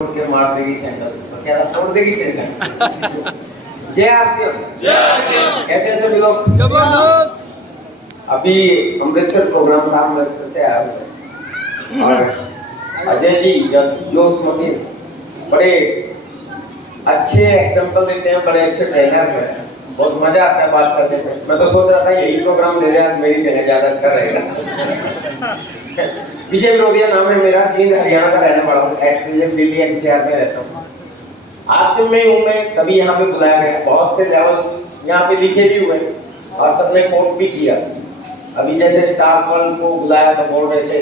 के मार देगी सैंडल तो क्या तोड़ देगी सैंडल। जय आरसीएम। कैसे हैं सभी लोग? अभी अमृतसर प्रोग्राम था, अमृतसर से आया हुआ और अजय जी जोश मशीन बड़े अच्छे एग्जांपल देते हैं, बड़े अच्छे ट्रेनर हैं, बहुत मजा आता है बात करने में। मैं तो सोच रहा था यही प्रोग्राम दे दिया मेरी जगह, ज्यादा अच्छा रहेगा। विजय विरोधिया नाम है मेरा, जींद हरियाणा का रहने वाला हूँ, एट प्रेजेंट दिल्ली एनसीआर में रहता हूँ। आरसीएम में हूँ मैं, तभी यहाँ पे बुलाया गया। बहुत से लेवल्स यहाँ पे लिखे भी हुए और सबने कोट भी किया। अभी जैसे स्टार वर्ल्ड को बुलाया तो बोल रहे थे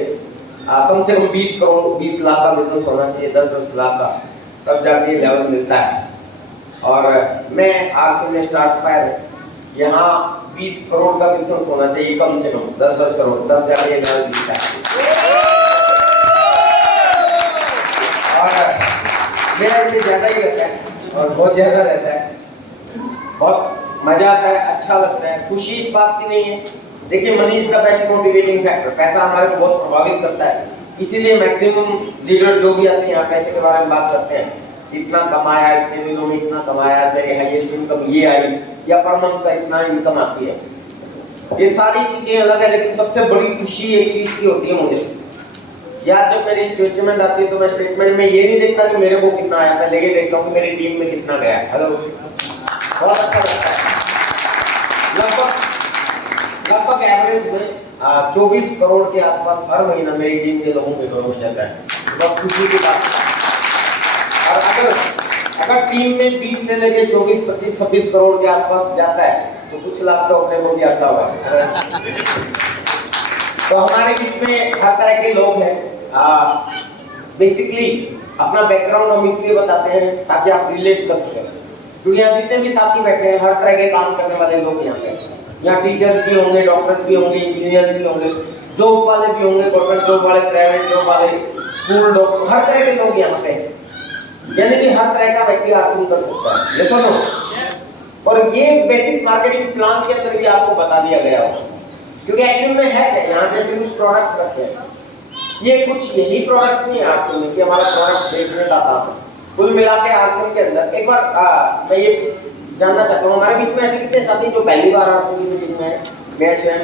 कम से कम 20 करोड़ 20 लाख का बिजनेस होना चाहिए, 10-10 लाख का, तब जाके ये लेवल मिलता है। और मैं आरसीएम में स्टार्स फायर यहाँ 20 करोड़ का बिजनेस होना चाहिए, कम से कम 10-10 करोड़, तब जाके ये लेवल मिलता है। और मेरा इससे ज्यादा ही रहता है और बहुत ज्यादा रहता है, बहुत मजा आता है, अच्छा लगता है। खुशी इस बात की नहीं है, देखिए money is the best motivating factor. पैसा हमारे को बहुत प्रभावित करता है, इसीलिए मैक्सिमम लीडर जो भी आते हैं यहाँ पैसे के बारे में बात करते हैं। इतना कमाया, इतने दिनों में इतना कमाया, मेरी हाईएस्ट इनकम ये आई, या पर मंथ का इतना इनकम आती है। ये सारी चीजें अलग है, लेकिन सबसे बड़ी खुशी एक चीज की होती है मुझे, या जब मेरी स्टेटमेंट आती है तो मैं स्टेटमेंट में ये नहीं देखता कि मेरे को कितना आया, मैं ये देखता हूँ कि मेरी टीम में कितना गया। हेलो, बहुत अच्छा लगता है। लगभग एवरेज में 24 करोड़ के आसपास हर महीना मेरी टीम के लोगों के घरों में जाता है, बहुत खुशी की बात। और अगर टीम में 20 से लेके 24, 25, 26 करोड़ के आसपास जाता है तो कुछ लाभ तो अपने को भी आता होगा। तो हमारे बीच में हर तरह के लोग हैं। बेसिकली अपना बैकग्राउंड हम इसलिए बताते हैं ताकि आप रिलेट कर सकें, क्योंकि यहाँ जितने भी साथी बैठे हैं हर तरह के काम करने वाले लोग यहाँ पे। यहाँ टीचर्स भी होंगे, डॉक्टर्स भी होंगे, इंजीनियर्स भी होंगे, जॉब वाले भी होंगे, गवर्नमेंट जॉब वाले, प्राइवेट जॉब वाले, स्कूल डॉक्टर, हर तरह के लोग यहाँ पे हैं। यानी कि हर तरह का व्यक्ति आरसीएम कर सकता है, ये सुनो। और ये बेसिक मार्केटिंग प्लान के अंदर भी आपको बता दिया गया हो, क्योंकि एक्चुअल में है क्या, यहाँ जैसे कुछ प्रोडक्ट्स रखे हैं, ये कुछ यही प्रोडक्ट्स नहीं है आरसीएम में कि हमारा प्रोडक्ट बेचने का काम है। कुल मिला के आरसीएम के अंदर एक बार मैं ये जानना चाहता हूँ, हमारे बीच में ऐसे कितने साथी जो पहली बार आरसीएम की मीटिंग में है? मैं स्वयं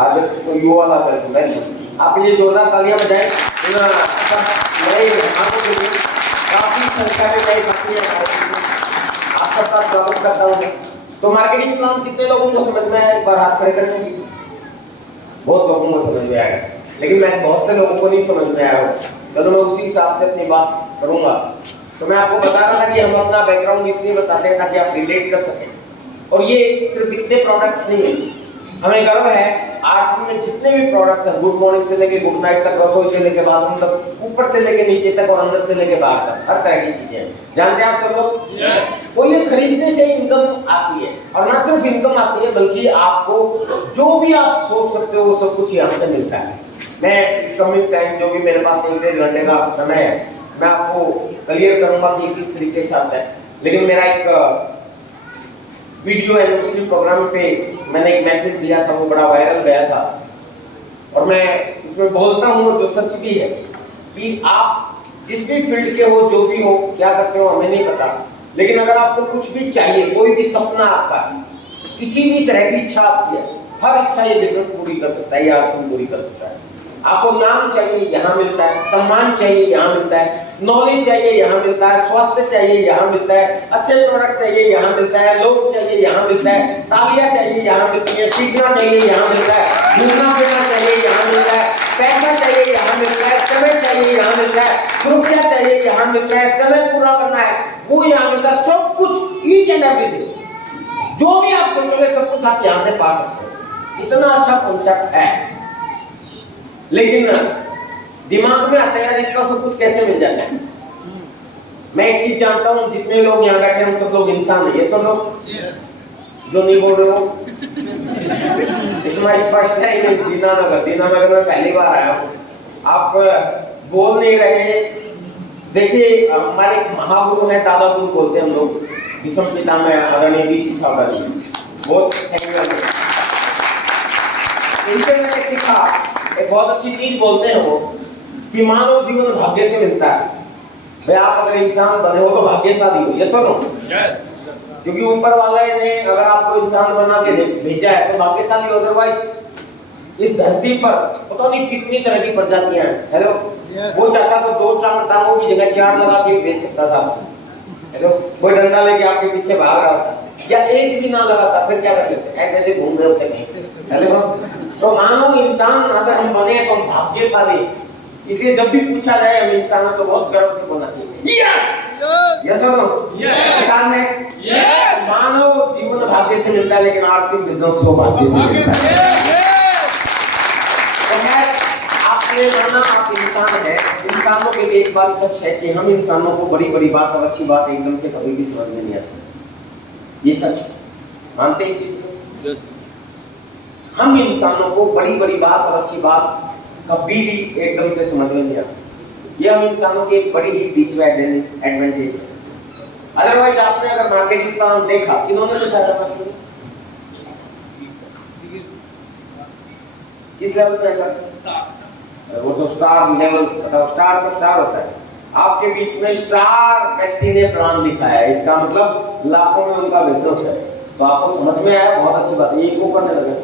आदर्श तो युवा वाला करता हूँ, आपके लिए जोरदार तालियां बजाएं। नए मेहमानों के लिए काफी संख्या में नए साथी हैं, आप सबका स्वागत करता हूँ। तो मार्केटिंग प्लान कितने लोगों को समझ में आया? एक बार हाथ खड़े करेंगे। बहुत लोगों को समझ में आया, लेकिन मैं बहुत से लोगों को नहीं समझ में आया हो, चलो मैं उसी हिसाब से अपनी बात करूंगा। तो मैं आपको बता रहा था कि हम अपना बैकग्राउंड इसलिए बताते हैं ताकि आप रिलेट कर सकें। और ये सिर्फ इतने प्रोडक्ट्स नहीं है, हमें गर्व है आरसीएम में जितने भी प्रोडक्ट्स हैं, गुड मॉर्निंग से लेके गुड नाइट तक, रसोई से लेके बाथरूम तक, ऊपर से लेके नीचे तक और अंदर से लेके बाहर तक, हर तरह की चीजें जानते हैं आप सब लोग। तो ये खरीदने से इनकम आती है, और ना सिर्फ इनकम आती है बल्कि आपको जो भी आप सोच सकते हो वो सब कुछ यहाँ से मिलता है। मैं इस कमिंग टाइम जो भी मेरे पास 1-1.5 घंटे का समय है, मैं आपको क्लियर करूंगा कि किस तरीके से आता है। लेकिन मेरा एक वीडियो एनिवर्सरी प्रोग्राम पे मैंने एक मैसेज दिया था, वो बड़ा वायरल गया था, और मैं इसमें बोलता हूँ जो सच भी है कि आप जिस भी फील्ड के हो, जो भी हो, क्या करते हो हमें नहीं पता, लेकिन अगर आपको कुछ भी चाहिए, कोई भी सपना आपका, किसी भी तरह की इच्छा आपकी है, हर इच्छा ये बिजनेस पूरी कर सकता है, ये आरसीएम पूरी कर सकता है। आपको नाम चाहिए यहाँ मिलता है, सम्मान चाहिए यहाँ मिलता है, नॉलेज चाहिए यहाँ मिलता है, स्वास्थ्य चाहिए यहाँ मिलता है, अच्छे प्रोडक्ट चाहिए यहाँ मिलता है, लोग चाहिए यहाँ मिलता है, तालियां चाहिए यहाँ मिलती है, सीखना चाहिए यहाँ मिलता है, घूमना फिरना चाहिए यहाँ मिलता है, पैसा चाहिए यहाँ मिलता है, समय चाहिए यहाँ मिलता है, सुरक्षा चाहिए यहाँ मिलता है, समय पूरा करना है वो यहाँ मिलता है। सब कुछ, ईच एंड एवरीथिंग जो भी आप सोचोगे सब कुछ आप यहाँ से पा सकते हैं। इतना अच्छा कॉन्सेप्ट है, लेकिन दिमाग में आता है यार इतना सब कुछ कैसे मिल जाता है। मैं एक चीज जानता हूँ, जितने लोग यहाँ बैठे हैं हम सब लोग इंसान है, ये सब लोग जो नहीं बोल रहे हो, इसमें फर्स्ट है दीनानगर में पहली बार आया हूँ, आप बोल नहीं रहे। देखिए हमारे महागुरु है, दादा गुरु बोलते हैं हम लोग, विषम पिता में आदरणीय बीसी छावड़ा जी, बहुत थैंक यू। इनसे मैंने सीखा एक बहुत अच्छी चीज, बोलते हैं वो कि मानव जीवन भाग्य से मिलता है। भाई आप अगर इंसान बने हो तो भाग्यशाली हो, ये सुनो। क्योंकि ऊपर वाले ने अगर आपको इंसान बना के भेजा है तो भाग्यशाली, अदरवाइज इस धरती पर पता नहीं कितनी तरह की प्रजातियां हैं। हेलो, वो चाहता तो 2 टांगों की जगह 4 लगा के बेच सकता था। हेलो, कोई डंडा लेके आपके पीछे भाग रहा था या एक भी ना लगाता, फिर क्या कर लेते, ऐसे ऐसे घूम रहे होते नहीं। हेलो, तो मानो इंसान अगर हम बने तो हम भाग्यशाली। इसलिए जब भी पूछा जाए हम इंसान हैं तो बहुत गर्व से बोलना चाहिए यस यस और नो। इंसान है मानव जीवन भाग्य से मिलता है, लेकिन आर्थिक बिजनेस सौभाग्य से मिलता है। तो खैर, आपने माना आप इंसान हैं। इंसानों के लिए एक बात सच है कि हम इंसानों को बड़ी बड़ी बात और अच्छी बात एकदम से कभी भी समझ में नहीं आती। ये सच है, मानते इस चीज को? हम इंसानों को बड़ी बड़ी बात और अच्छी बात कभी भी एकदम से समझ में नहीं आती। ये हम इंसानों की एक बड़ी ही डिसएडवांटेज है। अदरवाइज आपने अगर मार्केटिंग का देखा, किन्होंने बताया मार्केटिंग किस लेवल पे है सर? वो तो स्टार लेवल, बताओ, स्टार तो स्टार होता है। आपके बीच में स्टार व्यक्ति ने प्लान लिखा है, इसका मतलब लाखों में उनका बिजनेस है। तो आपको समझ में आया, बहुत अच्छी बात है। ईगो करने लगे,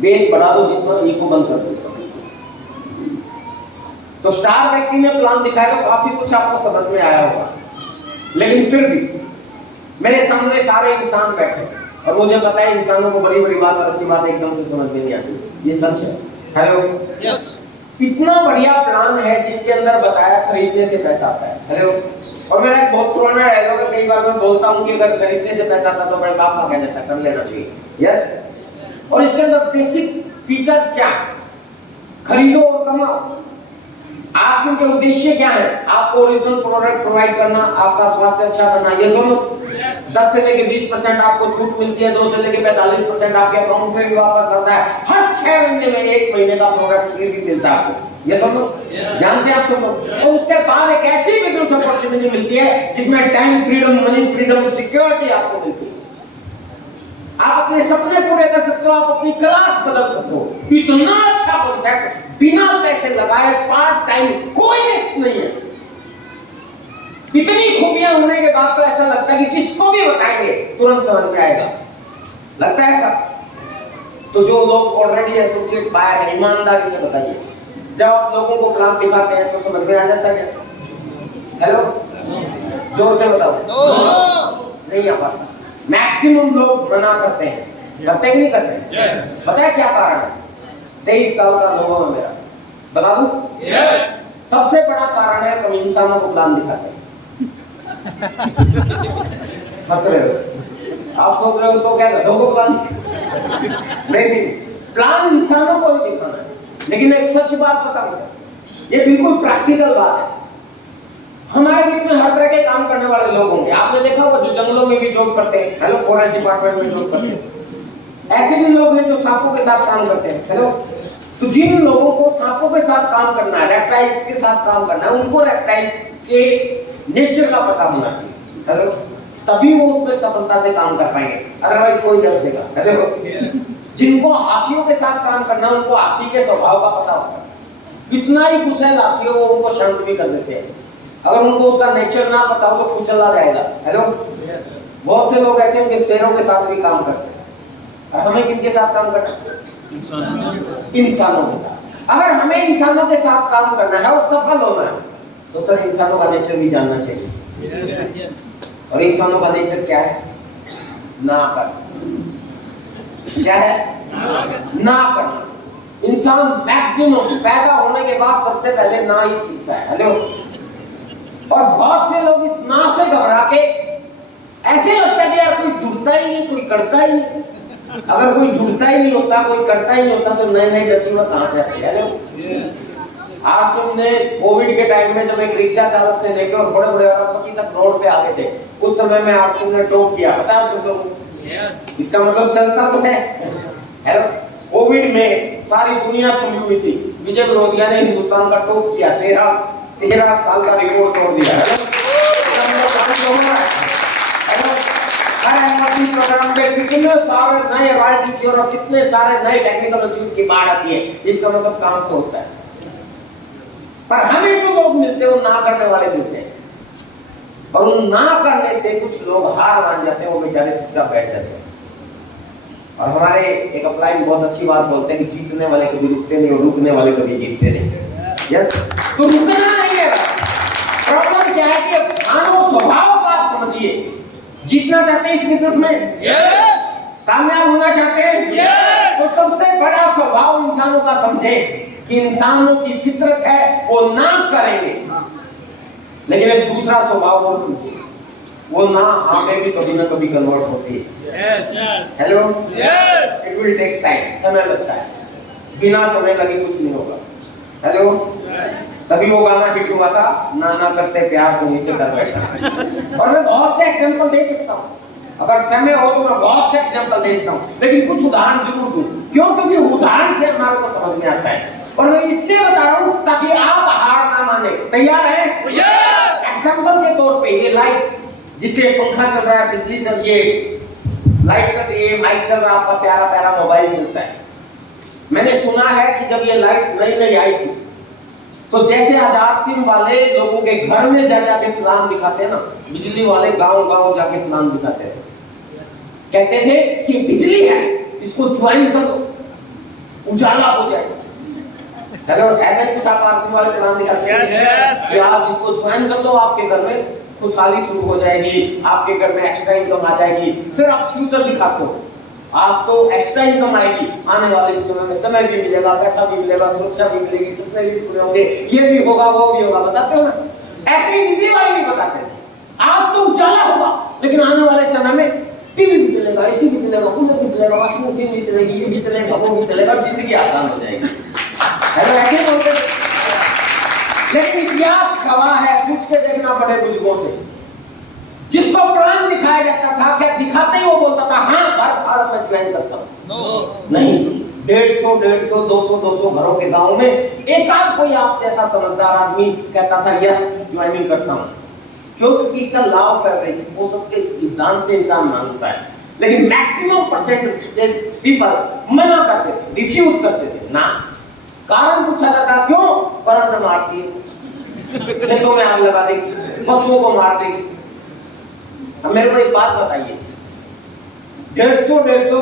बेस बढ़ा दो जितना, ईगो बंद कर दो इसका। तो स्टार व्यक्ति ने प्लान दिखाया तो काफी कुछ आपको समझ में आया होगा, लेकिन फिर भी मेरे सामने सारे इंसान बैठे और मुझे पता है इंसानों को बड़ी बड़ी बात और अच्छी बात एकदम से समझ में नहीं आती। ये सच है। Hello, yes. इतना बढ़िया प्लान है जिसके अंदर बताया खरीदने से पैसा आता है। हेलो, और मेरा एक बहुत पुराना डायलॉग है, कई बार मैं बोलता हूँ कि अगर खरीदने से पैसा आता तो बड़े बाप का कहना था, कर लेना चाहिए। यस, और इसके अंदर बेसिक फीचर्स क्या है? खरीदो और कमाओ। आर्सिम के उद्देश्य क्या है? आपको ओरिजिनल प्रोडक्ट प्रोवाइड करना, आपका स्वास्थ्य अच्छा करना। ये सुनो, 10 से लेके 20% आपको छूट मिलती है, 2 से लेके 45% आपके अकाउंट में भी वापस आता है। हर 6 महीने में 1 महीने का प्रोडक्ट फ्री भी मिलता है आपको। ये सुनो, जानते हैं आप सब लोग। और उसके बाद एक ऐसी बिजनेस अपॉर्चुनिटी मिलती है जिसमें time freedom, money freedom, security आपको मिलती है। आप अपने सपने पूरे कर सकते हो, आप अपनी क्लास बदल सकते हो। इतना अच्छा कॉन्सेप्ट, बिना पैसे लगाए, पार्ट टाइम, कोई रिस्क नहीं है। इतनी खूबियां होने के बाद तो ऐसा लगता है कि जिसको भी बताएंगे तुरंत समझ में आएगा। लगता है ऐसा? तो जो लोग ऑलरेडी एसोसिएट बायर है, ईमानदारी से बताइए, जब आप लोगों को प्लान दिखाते हैं तो समझ में आ जाता है? हेलो, जोर से बताओ। नहीं आ पाता। मैक्सिमम लोग मना करते हैं, करते ही नहीं करते। yes. पता है क्या कारण है? 23 साल का अनुभव है मेरा, बता दूं? yes. सबसे बड़ा कारण है हम इंसानों को प्लान दिखाते हैं। हंस रहे हो, आप सोच रहे हो तो क्या गधों को प्लान नहीं, प्लान इंसानों को ही दिखाना है। लेकिन एक सच बात बताऊं सर, ये बिल्कुल प्रैक्टिकल बात है। हमारे बीच में हर तरह के काम करने वाले लोग होंगे। आपने देखा होगा जो जंगलों में भी जॉब करते हैं, हेलो, फॉरेस्ट डिपार्टमेंट में जॉब करते हैं। ऐसे भी लोग हैं जो सांपों के साथ काम करते हैं। हेलो, तो जिन लोगों को सांपों के साथ काम करना है, रेप्टाइल्स के साथ काम करना है, उनको रेप्टाइल्स के नेचर का पता होना चाहिए। हेलो, तभी वो उसमें सफलता से काम कर पाएंगे, अदरवाइज कोई डस देगा। हेलो, जिनको हाथियों के साथ काम करना है, उनको हाथी के स्वभाव का पता होता है। कितना ही गुस्सैल हाथी हो, वो उनको शांत भी कर देते हैं। अगर उनको उसका नेचर ना पता हो तो कुचला जाएगा। हेलो, बहुत से लोग ऐसे हैं जो शेरों के साथ भी काम करते हैं। और हमें किनके साथ काम करना है? इंसानों के साथ। अगर हमें इंसानों के साथ काम करना है और सफल होना है तो सर इंसानों का नेचर भी जानना चाहिए। और इंसानों का नेचर क्या है? ना करना। क्या है? ना करना। इंसान मैक्सिमम पैदा होने के बाद सबसे पहले ना ही सीखता है। हेलो, और बहुत से लोग इस ना से घबरा के ऐसे लगता है कि यार कोई जुड़ता ही नहीं, कोई करता ही नहीं। अगर कोई जुड़ता ही नहीं होता, कोई करता ही नहीं होता तो नए नए अचीवर कहां से आते हैं? आरसीएम ने कोविड के टाइम में जब एक रिक्शा चालक से लेकर और बड़े बड़े अरबपति तक रोड पे आते थे, उस समय में आरसीएम ने टॉप किया। पता है आप सब लोगों को? इसका मतलब चलता तो है। हेलो, कोविड में सारी दुनिया थमी हुई थी, विजय विरोधिया ने हिंदुस्तान का टॉप किया, 13 साल का रिकॉर्ड तोड़ दिया। प्रोग्राम में कितने सारे नए राइट टीचर और कितने सारे नए टेक्निकल अचीवमेंट की बाढ़ आती है। इसका मतलब काम तो होता है, पर हमें जो लोग मिलते हैं वो ना करने वाले मिलते हैं। और उन ना करने से कुछ लोग हार मान जाते हैं, वो बेचारे चुपचाप बैठ जाते हैं। और हमारे एक अपलाइन बहुत अच्छी बात बोलते हैं कि जीतने वाले कभी रुकते नहीं और रुकने वाले कभी जीतते नहीं। यस, तो रुकना नहीं है। प्रॉब्लम क्या है कि मानव स्वभाव को आप समझिए। जीतना चाहते हैं इस बिजनेस में? यस। कामयाब होना चाहते हैं? यस। तो सबसे बड़ा स्वभाव इंसानों का समझे कि इंसानों की फितरत है वो ना करेंगे। लेकिन एक दूसरा स्वभाव वो समझिए, वो ना हमें भी कभी ना कभी कन्वर्ट होती है। Hello, it will take time, समय लगता है। बिना समय लगे कुछ नहीं होगा। हेलो, तभी वो गाना हिट हुआ था, ना ना करते प्यार तुम्हीं से कर बैठा। और मैं बहुत से एग्जांपल दे सकता हूँ, अगर समय हो तो मैं बहुत से एग्जांपल दे सकता हूँ, लेकिन कुछ उदाहरण जरूर दूं। क्यों? क्योंकि उदाहरण से हमारे को समझ में आता है। और मैं इसलिए बता रहा हूँ ताकि आप हार ना माने। तैयार हैं? एग्जांपल के तौर पे ये लाइट, जिससे पंखा चल रहा है, बिजली चल रही है, लाइट चल रही है, माइक चल रहा है, आपका प्यारा प्यारा मोबाइल चलता है। मैंने सुना है कि जब ये लाइट नई नई आई थी तो जैसे आजाद सिंह वाले लोगों के घर में जा जाके प्लान दिखाते हैं ना, बिजली वाले गांव गांव जाके प्लान दिखाते थे। कहते थे कि बिजली है, इसको ज्वाइन कर लो, उजाला हो जाए। हेलो, ऐसे कुछ आप आजाद सिंह वाले प्लान दिखाते हैं कि आज इसको ज्वाइन कर लो, आपके घर में खुशहाली शुरू हो जाएगी, आपके घर में एक्स्ट्रा इनकम आ जाएगी। फिर आप फ्यूचर दिखाते हो, आज तो एक्स्ट्रा इनकम आएगी, आने वाले समय में समय भी मिलेगा, पैसा भी मिलेगा, सुरक्षा भी मिलेगी, सपने भी पूरे होंगे, ये भी होगा, वो भी होगा, बताते हो ना। ऐसे ही बिजली वाले भी बताते थे आज तो उजाला होगा, लेकिन आने वाले समय में टीवी भी चलेगा, एसी भी चलेगा, कूलर भी चलेगा, वॉशिंग मशीन भी चलेगी, ये भी चलेगा, वो भी चलेगा, और जिंदगी आसान हो जाएगी। हेलो, ऐसे बोलते थे। लेकिन इतिहास गवाह है, पूछ के देखना बड़े बुजुर्गों से, जिसको प्लान दिखाया जाता था, क्या दिखाते ही वो बोलता था हाँ घर फार्म में ज्वाइन करता हूँ। नहीं, 150, 200 घरों के गांव में एक आध कोई आप जैसा समझदार आदमी कहता था यस ज्वाइनिंग करता हूँ। क्यों? क्योंकि इसका लॉ ऑफ एवरेज, वो सबके सिद्धांत से इंसान मानता है। लेकिन मैक्सिमम परसेंटेज पीपल मना करते थे, रिफ्यूज करते थे ना। कारण पूछा जाता क्यों? करंट मारती है, खेतों में आग लगा देगी, पशुओं को मार देगी। अब मेरे को एक बात बताइए, 150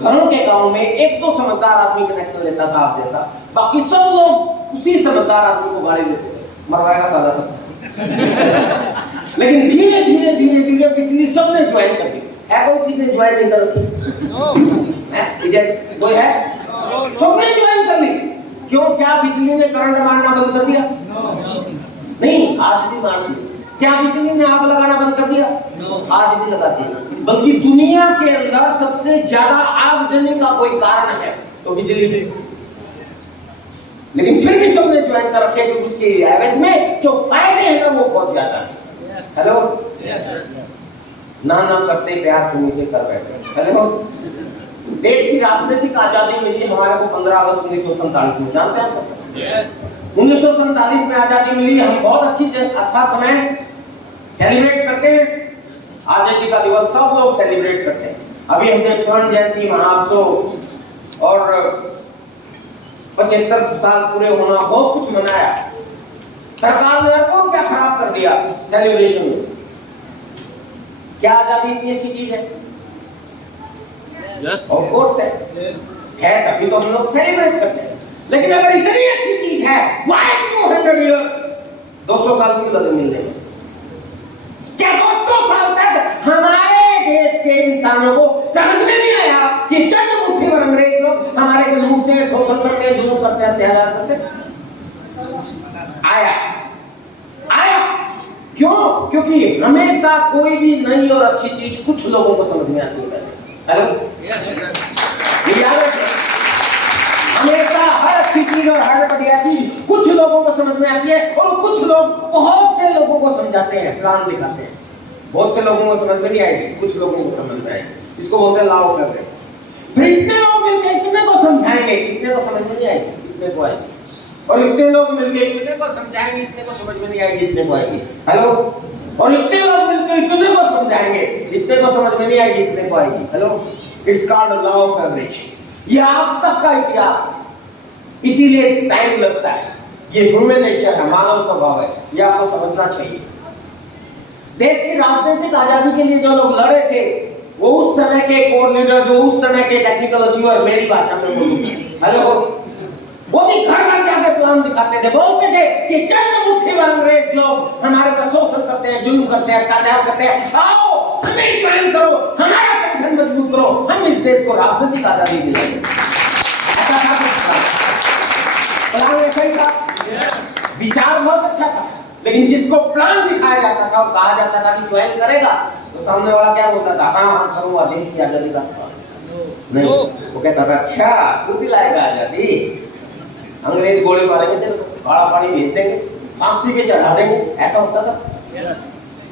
घरों के गांव में एक तो समझदार आदमी कनेक्शन लेता था आप जैसा, बाकी सब लोग उसी समझदार आदमी को गाली देते थे, मरवाएगा साला सब। लेकिन धीरे धीरे धीरे धीरे बिजली सबने ज्वाइन कर दी। है कोई चीज ने ज्वाइन नहीं कर रखी? कोई है? सबने ज्वाइन कर ली। क्यों? क्या बिजली ने करंट मारना बंद कर दिया? नहीं, आज भी मारती है। क्या बिजली ने आग लगाना बंद कर दिया? आज भी लगाती है। बल्कि दुनिया के अंदर सबसे ज्यादा आगजनी का कोई कारण है तो बिजली है। लेकिन फिर भी सबने ज्वाइन कर रखे क्योंकि उसके एवरेज में जो फायदे हैं ना वो बहुत ज्यादा है। हेलो, ना ना करते प्यार तुम्हीं से कर बैठे। हेलो, देश की राजनीतिक आजादी मिली हमारे को 15 अगस्त 1947 में, जानते हैं सब? 1947 में आजादी मिली। हम बहुत अच्छा समय सेलिब्रेट करते हैं। आजादी का दिवस सब लोग सेलिब्रेट करते हैं। अभी हमने स्वर्ण जयंती महोत्सव और 75 साल पूरे होना बहुत कुछ मनाया। सरकार ने अरबों रुपया खराब कर दिया सेलिब्रेशन में। क्या आजादी इतनी अच्छी चीज है? ऑफ कोर्स है तभी तो हम लोग सेलिब्रेट करते हैं। लेकिन अगर इतनी अच्छी चीज है, व्हाई 200 इयर्स, 200 साल क्यों लगे मिलने में? क्या 200 साल तक हमारे देश के इंसानों को समझ में नहीं आया कि चंद मुट्ठी भर अंग्रेज लोग हमारे को लूटते हैं, शोषण करते हैं, जुल्म करते हैं, अत्याचार करते हैं? आया क्यों? क्योंकि हमेशा कोई भी नई और अच्छी चीज कुछ लोगों को समझ में आती है। हेलो, हमेशा हर अच्छी चीज और हर बढ़िया चीज कुछ लोगों को समझ में आती है और कुछ लोग बहुत से लोगों को समझाते हैं, प्लान दिखाते हैं। बहुत से लोगों को समझ में नहीं आएगी, कुछ लोगों को समझ में आएगी। इसको बोलते हैं लॉ ऑफ एवरेज। फिर इतने लोग मिलकर इतने को समझाएंगे, इतने को समझ में नहीं आएगी, इतने को आएगी। और इतने लोग मिलकर इतने को समझाएंगे, इतने को समझ में नहीं आएगी, इतने को आएगी। हेलो, और इतने लोग मिलकर इतने को समझाएंगे, इतने को समझ में नहीं आएगी, इतने को आएगी। Hello, it's called law of average. ये आज तक का इतिहास है, इसीलिए टाइम लगता है। ये ह्यूमन नेचर है, मानव स्वभाव है, ये आपको समझना चाहिए। देश की राजनीतिक आजादी के लिए जो लोग लड़े थे, वो उस समय के कोर लीडर, जो उस समय के टेक्निकल अचीवर, मेरी भाषा में बोलूं, हेलो, वो भी घर घर जाके प्लान दिखाते थे, बोलते थे कि चंद मुट्ठी भर अंग्रेज लोग हमारे पर शोषण करते हैं, जुल्म करते हैं, अत्याचार करते हैं, आओ हमें ज्वाइन करो, हमारा संगठन मजबूत करो, हम इस देश को राजनीतिक आजादी दिलाएंगे। ऐसा था प्लान, ऐसा ही था, विचार बहुत अच्छा था, लेकिन जिसको प्लान दिखाया जाता था और कहा जाता था कि ज्वाइन करेगा, तो सामने वाला क्या बोलता था, हाँ करूंगा, देश की आजादी का सवाल नहीं। वो कहता था अच्छा तू दिलाएगा आजादी, अंग्रेज गोली मारेंगे, तेरे को काला पानी भेज देंगे, फांसी पे चढ़ा देंगे, ऐसा होता था।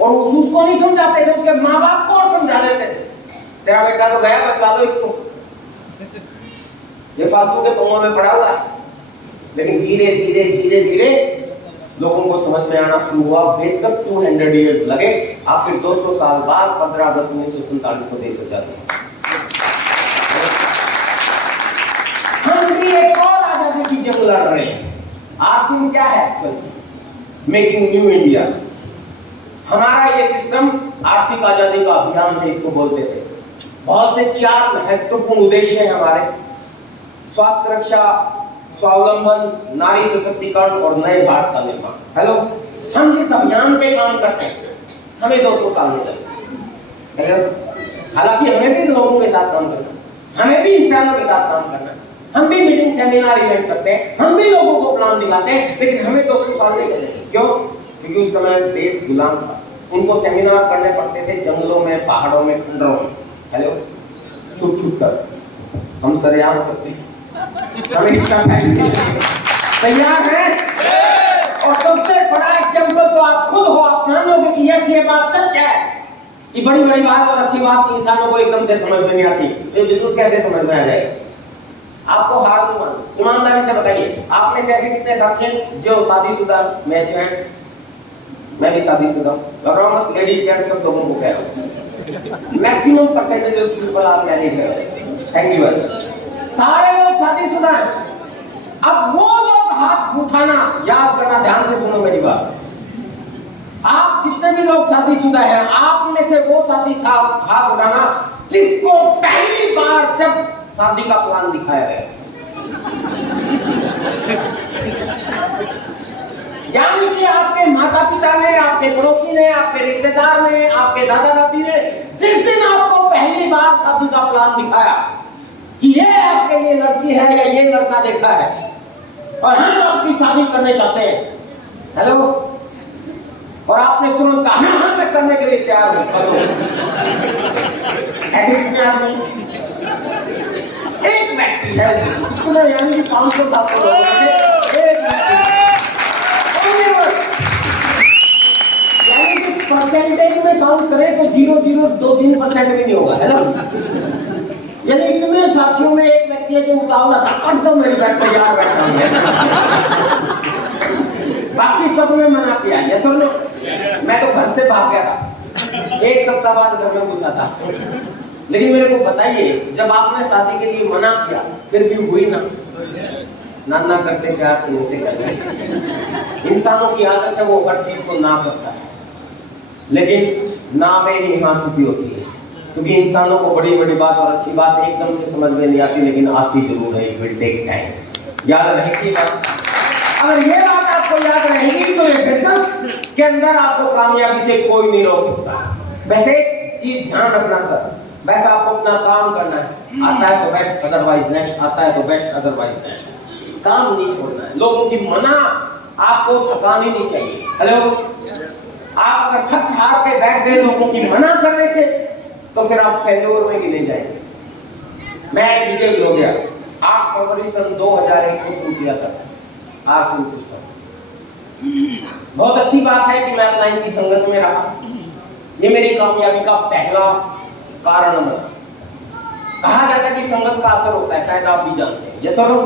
और उसको नहीं समझाते थे, उसके माँ बाप को और समझा देते थे, तेरा बेटा तो गया, बचा लो इसको, ये फालतू के पंगों में पड़ा हुआ है। लेकिन धीरे धीरे धीरे धीरे लोगों को समझ में आना शुरू हुआ, बेशक 200 इयर्स लगे, आखिर 200 साल बाद 15 अगस्त 1947 को देश आजाद हुआ। हम भी एक और आजादी की जंग लड़ रहे हैं। आरसीएम क्या है एक्चुअली? Making new India. हमारा ये सिस्टम आर्थिक आजादी का अभियान है, इसको बोलते थे। बहुत से 4 महत्वपूर्ण उद्देश्य हैं हमारे: स्वास्थ्य रक्षा, स्वावलंबन, नारी सशक्तिकरण और नए भारत का निर्माण। हेलो, हम जिस अभियान पे काम करते हैं, हमें 200 साल नहीं लगे। हालांकि हमें भी लोगों के साथ काम करना, हमें भी इंसानों के साथ काम करना, हम भी मीटिंग सेमिनार इवेंट करते हैं, हम भी लोगों को प्लान दिखाते हैं, लेकिन हमें 200 साल नहीं लगेंगे। क्यों? क्योंकि उस समय देश गुलाम था, उनको सेमिनार करने पड़ते थे जंगलों में, पहाड़ों में, खंडरों में। हेलो, छुप छुप कर हम सरेआम करते हैं, हमें इतना टाइम नहीं लगेगा। तैयार हैं? और सबसे बड़ा एग्जाम्पल तो आप खुद हो, आप मानोगे कि यस ये बात सच है कि बड़ी बड़ी बात और अच्छी बात इंसानों को एकदम से समझ में नहीं आती। ये बिजनेस कैसे समझ में आ जाएगा? आपको हार नहीं माननी, ईमानदारी से बताइए, आप में से ऐसे कितने साथी हैं जो शादीशुदा? मैं भी शादीशुदा, घबराओ मत, लेडीज जेंट्स सब लोगों को कह रहा हूँ, maximum percentage of people are married है। Thank you very much. सारे लोग शादीशुदा हैं। अब वो लोग हाथ उठाना, याद करना, ध्यान से सुनो मेरी बात। आप जितने भी लोग शादीशुदा हैं, आप में से वो साथी साहब हाथ उठाना जिसको पहली बार जब शादी का प्लान दिखाया गया, यानी कि आपके माता पिता ने, आपके पड़ोसी ने, आपके रिश्तेदार ने, आपके दादा दादी ने जिस दिन आपको पहली बार शादी का प्लान दिखाया कि ये आपके लिए लड़की है या ये लड़का देखा है और हम आपकी शादी करने चाहते हैं, हेलो, और आपने तुरंत कहा हाँ मैं करने के लिए तैयार हूं, करो। ऐसे कितने आदमी? एक व्यक्ति है, इतना, यानी कि 500-700 लोगों में से एक व्यक्ति, यानी कि परसेंटेज में काउंट करें तो 0.023% भी नहीं होगा, है ना? यानी इतने साथियों में एक व्यक्ति है जो उतावला था, कर दो मेरी बस तैयार बैठा हूं। बाकी सब ने मना किया, ये सुन लो, मैं तो घर से भाग गया था, 1 सप्ताह बाद घर में घुसा था। लेकिन मेरे को बताइए, जब आपने शादी के लिए मना किया फिर भी हुई ना? ना करते प्यार तुम से कर रहे। इंसानों की आदत है, वो हर चीज को ना करता है, लेकिन ना में ही हाँ छुपी होती है। क्योंकि इंसानों को बड़ी बड़ी बात और अच्छी बात एकदम से समझ में नहीं आती, लेकिन आती जरूर है। It will take time. याद रहेगी बात? अगर ये बात आपको याद रहेगी तो ये बिजनेस के अंदर आपको कामयाबी से कोई नहीं रोक सकता। वैसे एक चीज ध्यान रखना सर, वैसे आपको अपना काम करना है, आता है तो बेस्ट, अदरवाइज नेक्स्ट, आता है तो बेस्ट, अदरवाइज नेक्स्ट। काम नहीं छोड़ना है, लोगों की मना आपको थकानी नहीं चाहिए। हेलो, आप अगर थक हार के बैठ गए लोगों की मना करने से, तो फिर आप फेल्योर में गिने जाएंगे। मैं विजय गिरोदिया 8 फरवरी सन 2001 को शुरू किया था आरसीएम सिस्टम। बहुत अच्छी बात है कि मैं अपना इनकी संगत में रहा, ये मेरी कामयाबी का पहला कारण बना। कहा जाता है कि संगत का असर होता है, शायद आप भी जानते हैं। ये सुनो,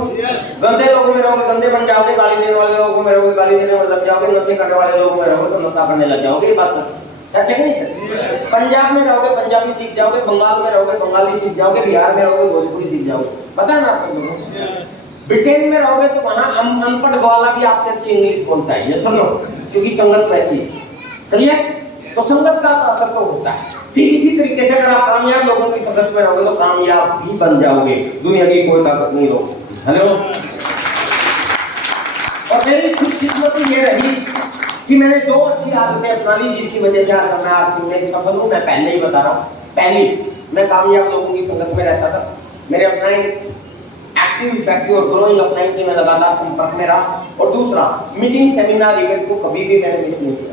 गंदे लोगों में रहोगे गंदे बन जाओगे, गाली देने वाले लोगों में रहोगे गाली देने में लग जाओगे, नशे करने वाले लोगों में रहोगे तो नशा करने लग जाओगे। ये बात सच है कि नहीं सच? पंजाब में रहोगे पंजाबी सीख जाओगे, बंगाल में रहोगे बंगाली सीख जाओगे, बिहार में रहोगे भोजपुरी सीख जाओगे। पता है ना आप लोगों को? ब्रिटेन में रहोगे तो वहां अनपढ़ ग्वाला भी आपसे अच्छी इंग्लिश बोलता है। ये सुनो, क्योंकि संगत वैसी है। क्लियर? तो संगत का तो असर तो होता है। ठीक इसी तरीके से अगर आप कामयाब लोगों की संगत में रहोगे तो कामयाब भी बन जाओगे, दुनिया की कोई ताकत नहीं रोक सकती। हेलो। और मेरी खुशकिस्मती ये रही कि मैंने 2 अच्छी आदतें अपना ली जिसकी वजह से आज मैं आरसी में सफल हूँ। मैं पहले ही बता रहा हूँ, पहली, मैं कामयाब लोगों की संगत में रहता था। मेरे अपना एक्टिव, इफेक्टिव और ग्रोइंग अपलाइन की मैं लगातार संपर्क में रहा। और दूसरा, मीटिंग, सेमिनार, इवेंट को कभी भी मैंने मिस नहीं किया।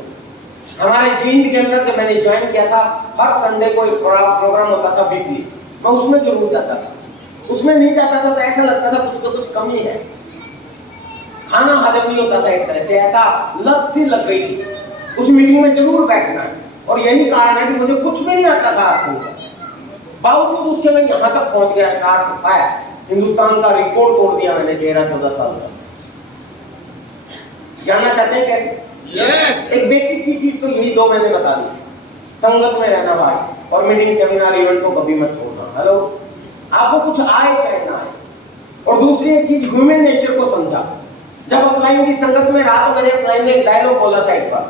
हमारे जींद के अंदर जब मैंने ज्वाइन किया था, हर संडे को एक प्रोग्राम होता था वीकली, मैं उसमें जरूर जाता था। उसमें नहीं जाता था तो ऐसा लगता था कुछ तो कुछ कमी है, खाना हजम नहीं होता था, एक तरह से ऐसा लत सी लग गई थी उस मीटिंग में जरूर बैठना है। और यही कारण है कि मुझे कुछ भी नहीं आता था आरसी का, बावजूद उसके मैं यहाँ तक पहुंच गया। स्टार से फायर, हिंदुस्तान का रिकॉर्ड तोड़ दिया मैंने 13-14 साल का। जानना चाहते हैं कैसे? yes. एक बेसिक सी चीज तो यही 2 मैंने बता दी, संगत में रहना भाई, और मीटिंग, सेमिनार, इवेंट को कभी मत छोड़ना। हेलो। आपको कुछ आए चाहे ना आए। और दूसरी एक चीज, ह्यूमन नेचर को समझा। जब अपलाइन की संगत में रहा तो मेरे अपलाइन ने एक डायलॉग बोला था एक बार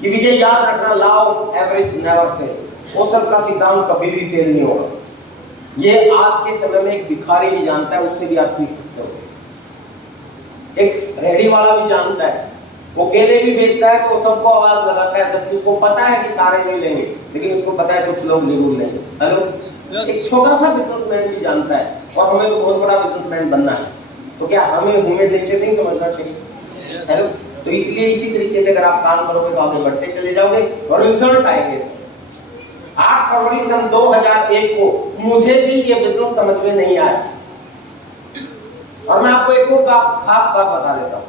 कि विजय याद रखना, law of average never fail, औसत का सिद्धांत कभी भी फेल नहीं होगा। ये आज के समय में एक भिखारी भी जानता है, उससे भी आप सीख सकते हो। एक रेहड़ी वाला भी जानता है, वो केले भी बेचता है तो सबको आवाज लगाता है, सबको उसको पता है कि सारे नहीं लेंगे, लेकिन उसको पता है कुछ लोग जरूर लेंगे। हेलो। एक छोटा सा बिजनेसमैन भी जानता है, और हमें तो बहुत बड़ा बिजनेसमैन बनना है, तो क्या हमें ह्यूमन नेचर नहीं समझना चाहिए? हेलो। तो इसलिए इसी तरीके से अगर आप काम करोगे तो आगे बढ़ते चले जाओगे और रिजल्ट आएंगे। 8 फरवरी सन 2001 को मुझे भी ये बिजनेस समझ में नहीं आया, और मैं आपको एक और खास बात बता देता हूँ।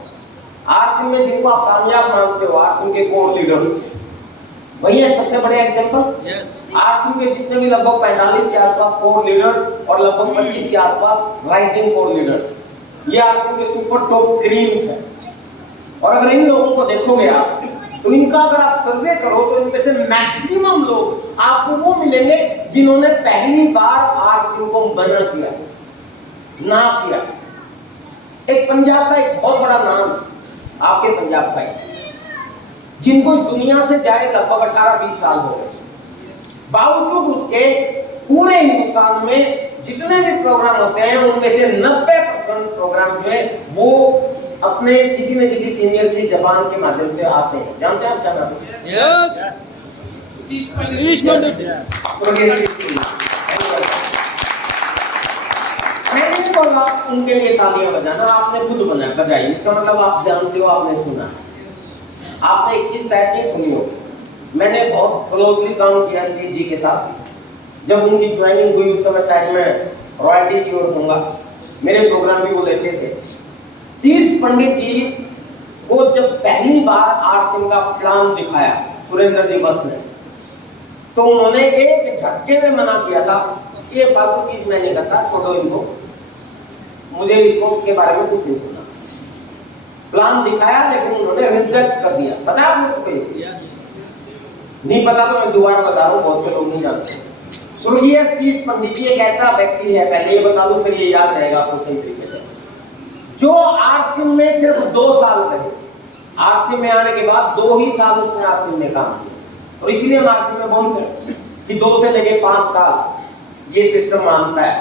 आरसी में जिनको आप कामयाब मानते हो, आरसी के कोर लीडर्स, वही है सबसे बड़े एग्जांपल। आरसी के जितने भी लगभग 45 के आसपास कोर लीडर्स और लगभग 25 के आसपास राइजिंग कोर लीडर्स, ये आरसी के सुपर टॉप क्रीम्स हैं। और अगर इन लोगों को देखोगे आप, तो इनका अगर आप सर्वे करो तो इनमें से मैक्सिमम लोग आपको वो मिलेंगे जिन्होंने पहली बार आरसी को मना किया, ना किया। एक पंजाब का एक बहुत बड़ा नाम है, आपके पंजाब का, जिनको इस दुनिया से जाए लगभग 18-20 साल हो गए, बावजूद उसके पूरे हिंदुस्तान में जितने भी प्रोग्राम होते हैं उनमें से 90% प्रोग्राम जो है वो अपने किसी न किसी सीनियर की जबान के माध्यम से आते हैं। जानते हैं आप क्या नाम है? मैं नहीं बोल रहा उनके लिए तालियां बजाना, आपने खुद बजाई, इसका मतलब आप जानते हो, आपने सुना है। आपने एक चीज शायद नहीं सुनी हो, मैंने बहुत क्लोजली काम किया सतीश जी के साथ। जब उनकी ज्वाइनिंग हुई उस समय शायद मैं रॉयल्टी चोर होऊंगा, मेरे प्रोग्राम भी वो लेते थे। सतीश पंडित जी को जब पहली बार आरसी का प्लान दिखाया सुरेंद्र जी बस ने, तो उन्होंने एक झटके में मना किया था, ये फालतू चीज मैं नहीं करता, छोड़ो इनको, मुझे इसको के बारे में कुछ नहीं सुनना। प्लान दिखाया लेकिन उन्होंने रिजेक्ट कर दिया। पता है आप लोग को कैसे? नहीं पता तो मैं दोबारा बता रहा हूँ, बहुत से लोग नहीं जानते। स्वर्गीय सतीश पंडित जी एक ऐसा व्यक्ति है, पहले ये बता दूं फिर ये याद रहेगा आपको सही तरीके से, जो आरसी में सिर्फ 2 साल रहे। आरसी में आने के बाद 2 ही साल उसने आरसी में काम किया, और इसीलिए हम आरसी में बोलते हैं कि 2 से लेके 5 साल ये सिस्टम मानता है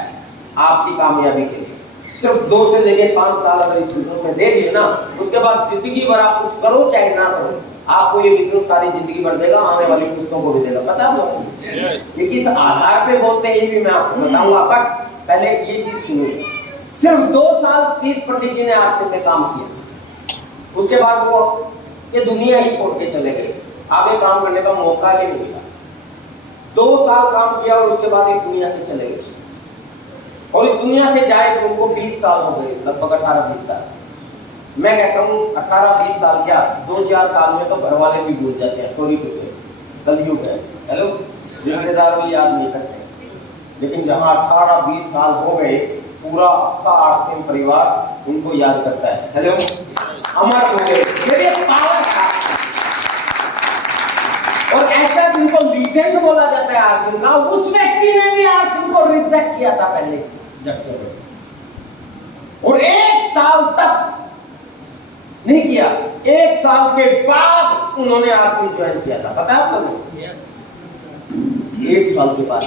आपकी कामयाबी के लिए। सिर्फ 2 से लेके 5 साल अगर इस बिजनेस में दे दिए ना, उसके बाद जिंदगी भर आप कुछ करो चाहे ना करो, आपको ये बिजनेस सारी जिंदगी भर देगा, आने वाली पुस्तकों को भी देगा। पता है लोगों को ये किस आधार पे बोलते हैं ये भी मैं आपको बताऊंगा, बट पहले ये चीज सुनिए। सिर्फ 2 साल सतीश पंडित जी ने आरसी में काम किया, उसके बाद वो ये दुनिया ही छोड़ के चले गए, आगे काम करने का मौका ही नहीं मिला। 2 साल काम किया और उसके बाद इस दुनिया से चले गए, और इस दुनिया से जाए तो उनको 20 साल हो गए, लगभग 18-20 साल। मैं कहता हूँ 18-20 साल क्या, 2-4 साल में तो घर वाले भी भूल जाते हैं, सॉरी टू से, कलयुग है। हेलो। रिश्तेदार भी याद नहीं करते, लेकिन जहाँ 18-20 साल हो गए, पूरा आपका आरसीएम परिवार उनको याद करता है। हेलो। अमर हो गए, ये भी एक पावर है। और ऐसा जिनको लीजेंड बोला जाता है आरसीएम का, उस व्यक्ति ने भी आरसीएम को रिजेक्ट किया था पहले झटके में, और 1 साल तक नहीं किया। 1 साल के बाद उन्होंने आरसी ज्वाइन किया था, पता है आप लोगों को? 1 साल के बाद।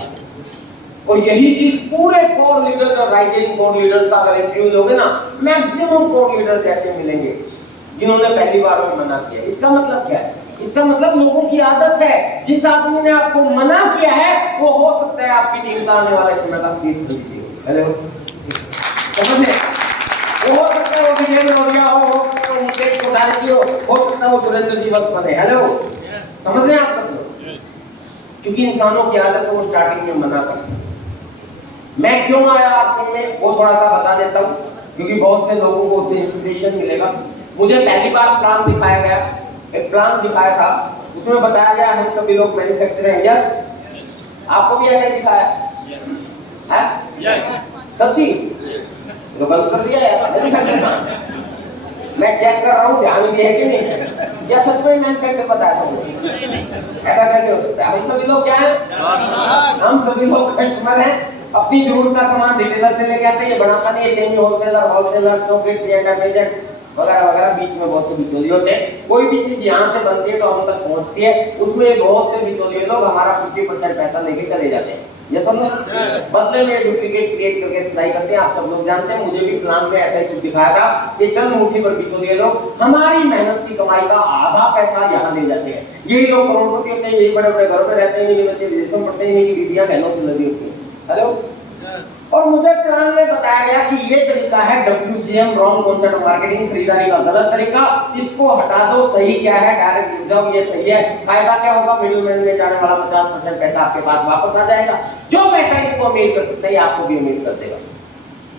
और यही चीज पूरे कोर लीडर्स और राइजिंग कोर लीडर्स का अगर इंटरव्यू लोगे ना, मैक्सिमम कोर लीडर्स ऐसे मिलेंगे जिन्होंने पहली बार में मना किया। इसका मतलब क्या है? इसका मतलब लोगों की आदत है, जिस आदमी ने आपको मना किया है वो हो सकता है आपकी टीम का आने वाले समय का स्पीच भेजिए। हेलो, समझ रहे? वो हो सकता है वो विजय मनोरिया हो सकता है वो मुकेश कोठारी हो सकता है वो सुरेंद्र जी बस बने। हेलो, समझ रहे हैं आप सब लोग? क्योंकि इंसानों की आदत है वो स्टार्टिंग में मना करते हैं। मैं क्यों आया आरसी में वो थोड़ा सा बता देता हूँ, क्योंकि बहुत से लोगों को उससे इंस्पिरेशन मिलेगा। मुझे पहली बार प्लान दिखाया गया, एक प्लान दिखाया था, उसमें बताया गया हम सभी लोग मैन्युफैक्चरर हैं। यस, आपको भी ऐसा ही दिखाया है? सच्ची? तो गलत कर दिया यार, मैन्युफैक्चरर मैं चेक कर रहा हूँ ध्यान भी है कि नहीं है, या सच में मैन्युफैक्चरर बताया था मुझे? ऐसा कैसे हो सकता है? हम सभी लोग क्या हैं? हम सभी लोग कस्टमर हैं, अपनी जरूरत का सामान रिटेलर से लेके आते हैं, ये बनाता नहीं है, सेमी होलसेलर स्टॉकिस्ट एजेंट वगैरह वगैरह, बीच में बहुत से बिचौलिए होते हैं। कोई भी चीज यहाँ से बनती है तो हम तक पहुँचती है, उसमें बहुत से बिचौलिए लोग हमारा 50% पैसा लेके चले जाते हैं। ये सब बदले में डुप्लीकेट क्रिएट करके सप्लाई करते हैं। आप सब लोग जानते हैं, मुझे भी प्लान में ऐसा ही कुछ दिखाया था कि चंद मुट्ठी पर बिचौलिए लोग हमारी मेहनत की कमाई का आधा पैसा यहाँ ले जाते हैं। यही लोग करोड़पति होते हैं, यही बड़े बड़े घरों में रहते हैं, यही बच्चे विदेशों में पढ़ते हैं, इन्हीं की बीबियां बहनों से लगी होती हैं। हेलो, और मुझे प्लान में बताया गया कि ये तरीका है WCM, रॉन्ग कॉन्सेप्ट मार्केटिंग, खरीदारी का गलत तरीका, इसको हटा दो। सही क्या है? डायरेक्ट यूज जाओ, ये सही है। फायदा क्या होगा? मिडिलमैन में जाने वाला 50% पैसा आपके पास वापस आ जाएगा। जो पैसा इनको उम्मीद कर सकते हैं आपको भी उम्मीद कर देगा।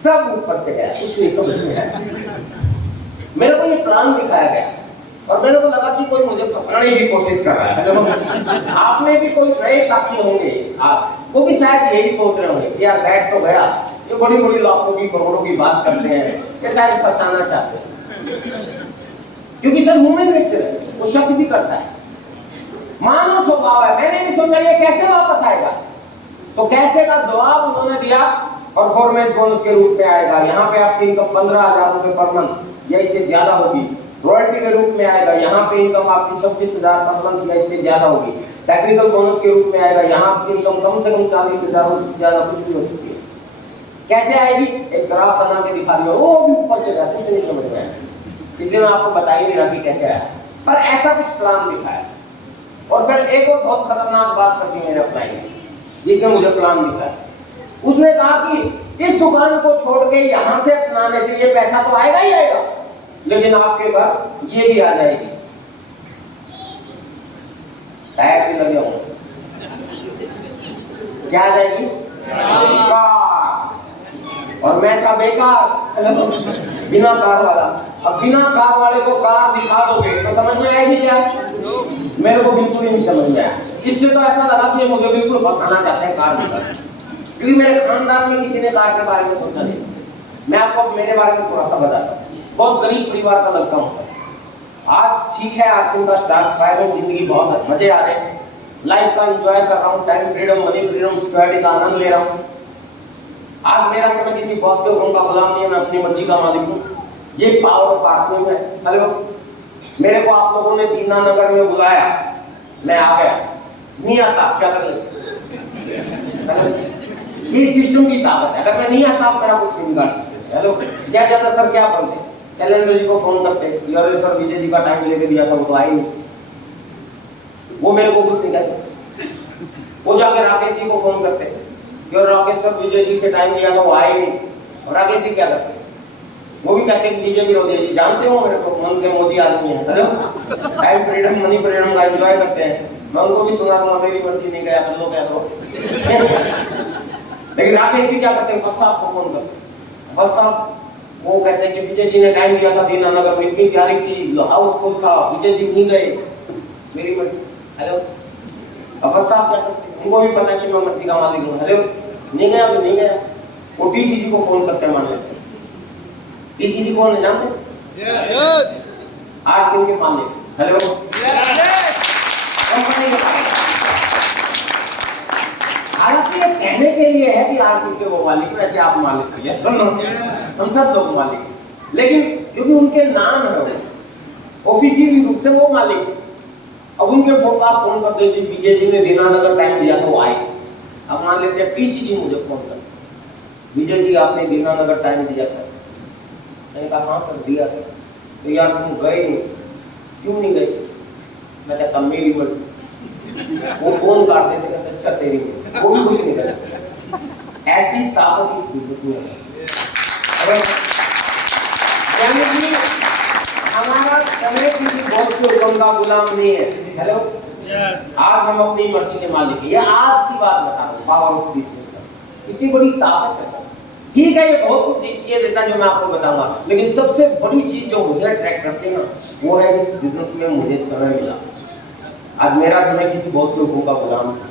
सब ऊपर से गया, कुछ नहीं समझ में आया। मेरे को ये प्लान दिखाया गया और मेरे को लगा कि कोई मुझे फंसाने की कोशिश कर रहा है। आपने भी कोई नए साथी होंगे आज, वो भी शायद यही सोच रहे होंगे कि यार बैठ तो गया, ये बड़ी बड़ी लाखों की करोड़ों की बात करते हैं, ये शायद फंसाना चाहते हैं। क्योंकि सर ह्यूमन नेचर है, वो शक भी करता है, मानव स्वभाव है। मैंने भी सोचा ये कैसे वापस आएगा, तो कैसे का जवाब उन्होंने दिया, परफॉर्मेंस बोनस के रूप में आएगा। यहाँ पे आपकी इनकम 15,000 रुपए पर मंथ या इससे ज्यादा होगी। रॉयल्टी के रूप में आएगा, यहाँ पे इनकम आपकी 26,000 पर मंथ या इससे ज्यादा होगी। टेक्निकल बोनस के रूप में आएगा, यहाँ आपकी इनकम कम से कम 40,000 और इससे ज्यादा कुछ भी हो सकती है। कैसे आएगी? एक ग्राफ बना के दिखा रही हो, वो भी ऊपर से कुछ नहीं समझ में आया, इसलिए मैं आपको बता ही नहीं रहा कि कैसे आया, पर ऐसा कुछ प्लान दिखाया। और फिर एक और बहुत खतरनाक बात करती मेरे अपलाइन ने, जिसने मुझे प्लान दिखाया। उसने कहा कि इस दुकान को छोड़ के यहाँ से अपनाने से ये पैसा तो आएगा ही आएगा, लेकिन आपके घर ये भी आ जाएगी, टायर भी लगे होंगे, क्या आ जाएगी? कार। और मैं था बेकार, बिना कार वाला। अब बिना कार वाले को कार दिखा दोगे तो समझ में आएगी क्या? मेरे को बिल्कुल ही नहीं समझ में आया। इससे तो ऐसा लगा कि मुझे बिल्कुल फंसाना चाहते हैं कार दिखा, क्योंकि मेरे खानदान में किसी ने कार के बारे में सोचा नहीं। मैं आपको मेरे बारे में थोड़ा सा बताता हूँ। बहुत गरीब परिवार का लड़का हूँ सर। आज ठीक है, आरसी का स्टार्स फायर हूँ, जिंदगी बहुत मजे आ रहे हैं, लाइफ का एंजॉय कर रहा हूँ, time freedom, money freedom, security का आनंद ले रहा हूँ। आज मेरा समय किसी बॉस के हुक्म का गुलाम नहीं है, मैं अपनी मर्जी का मालिक हूँ। ये पावर ऑफ आरसी है। हेलो, मेरे को आप लोगों ने दीनानगर में बुलाया, मैं आ गया, नहीं आता क्या कर लेते? ये सिस्टम की ताकत है। अगर मैं नहीं आता आप मेरा कुछ नहीं बिगाड़ सकते। हेलो, क्या ज्यादा सर क्या बोलते, शैलेंद्र जी को फोन करते, यार सर विजय जी का टाइम लेके दिया था, वो तो आई नहीं, वो मेरे को कुछ नहीं कह सकते। वो जाके राकेश जी को फोन करते, यार राकेश सर विजय जी से टाइम लिया था, वो आए नहीं। और राकेश जी क्या करते, वो भी कहते हैं विजय विरोधी जी जानते हो मेरे को, मन के मोदी आदमी है। Hello, time freedom, money freedom का एंजॉय करते हैं। मैं उनको भी सुना दूंगा, मेरी मर्जी नहीं गया कर लो क्या करो। लेकिन राकेश जी क्या करते हैं, भक्त साहब को फोन करते हैं। भक्त साहब वो कहते हैं कि विजय जी ने टाइम दिया था दीनानगर में, इतनी तैयारी की, हाउसफुल था, विजय जी नहीं गए, मेरी मर्जी। हेलो, अब भक्त साहब क्या करते हैं, उनको भी पता है कि मैं मर्जी का मालिक हूँ। हेलो, नहीं गया तो नहीं गया। वो TCG को फोन करते हैं, मान लेते हैं। TCG कौन है जानते? आरसी के मालिक। हेलो, कंपनी के मालिक। हालांकि ये कहने के लिए है कि आरसी के वो मालिक, वैसे आप मालिक हैं, सुनो हम सब लोग मालिक हैं, लेकिन क्योंकि उनके नाम है वो, ऑफिशियली रूप से वो मालिक है। अब उनके फोन कर दे जी विजय जी ने दीनानगर टाइम दिया था वो आए। अब मान लेते हैं टीसी जी मुझे फोन कर, विजय जी आपने दीनानगर टाइम दिया था। मैंने कहा हाँ सर दिया था। तो यार तुम गए नहीं, क्यों नहीं गए? मैं कहता मेरी मर्जी। वो फोन काट देते, कहते अच्छा तेरी मर्जी, वो भी कुछ नहीं कर सकते। ऐसी ताकत इस बिजनेस में है। यानी कि हमारा समय किसी बॉस के हुक्म का गुलाम नहीं है। हेलो, आज हम अपनी मर्जी के मालिक हैं। ये आज की बात बता रहा हूँ, पावर ऑफ दिस सिस्टम। इतनी बड़ी ताकत है सर। ठीक है, ये बहुत कुछ चीजें देता है जो मैं आपको बताऊंगा, लेकिन सबसे बड़ी चीज जो मुझे अट्रैक्ट करती है ना, वो है इस बिजनेस में मुझे समय मिला। आज मेरा समय किसी बॉस के हुक्म का गुलाम नहीं है,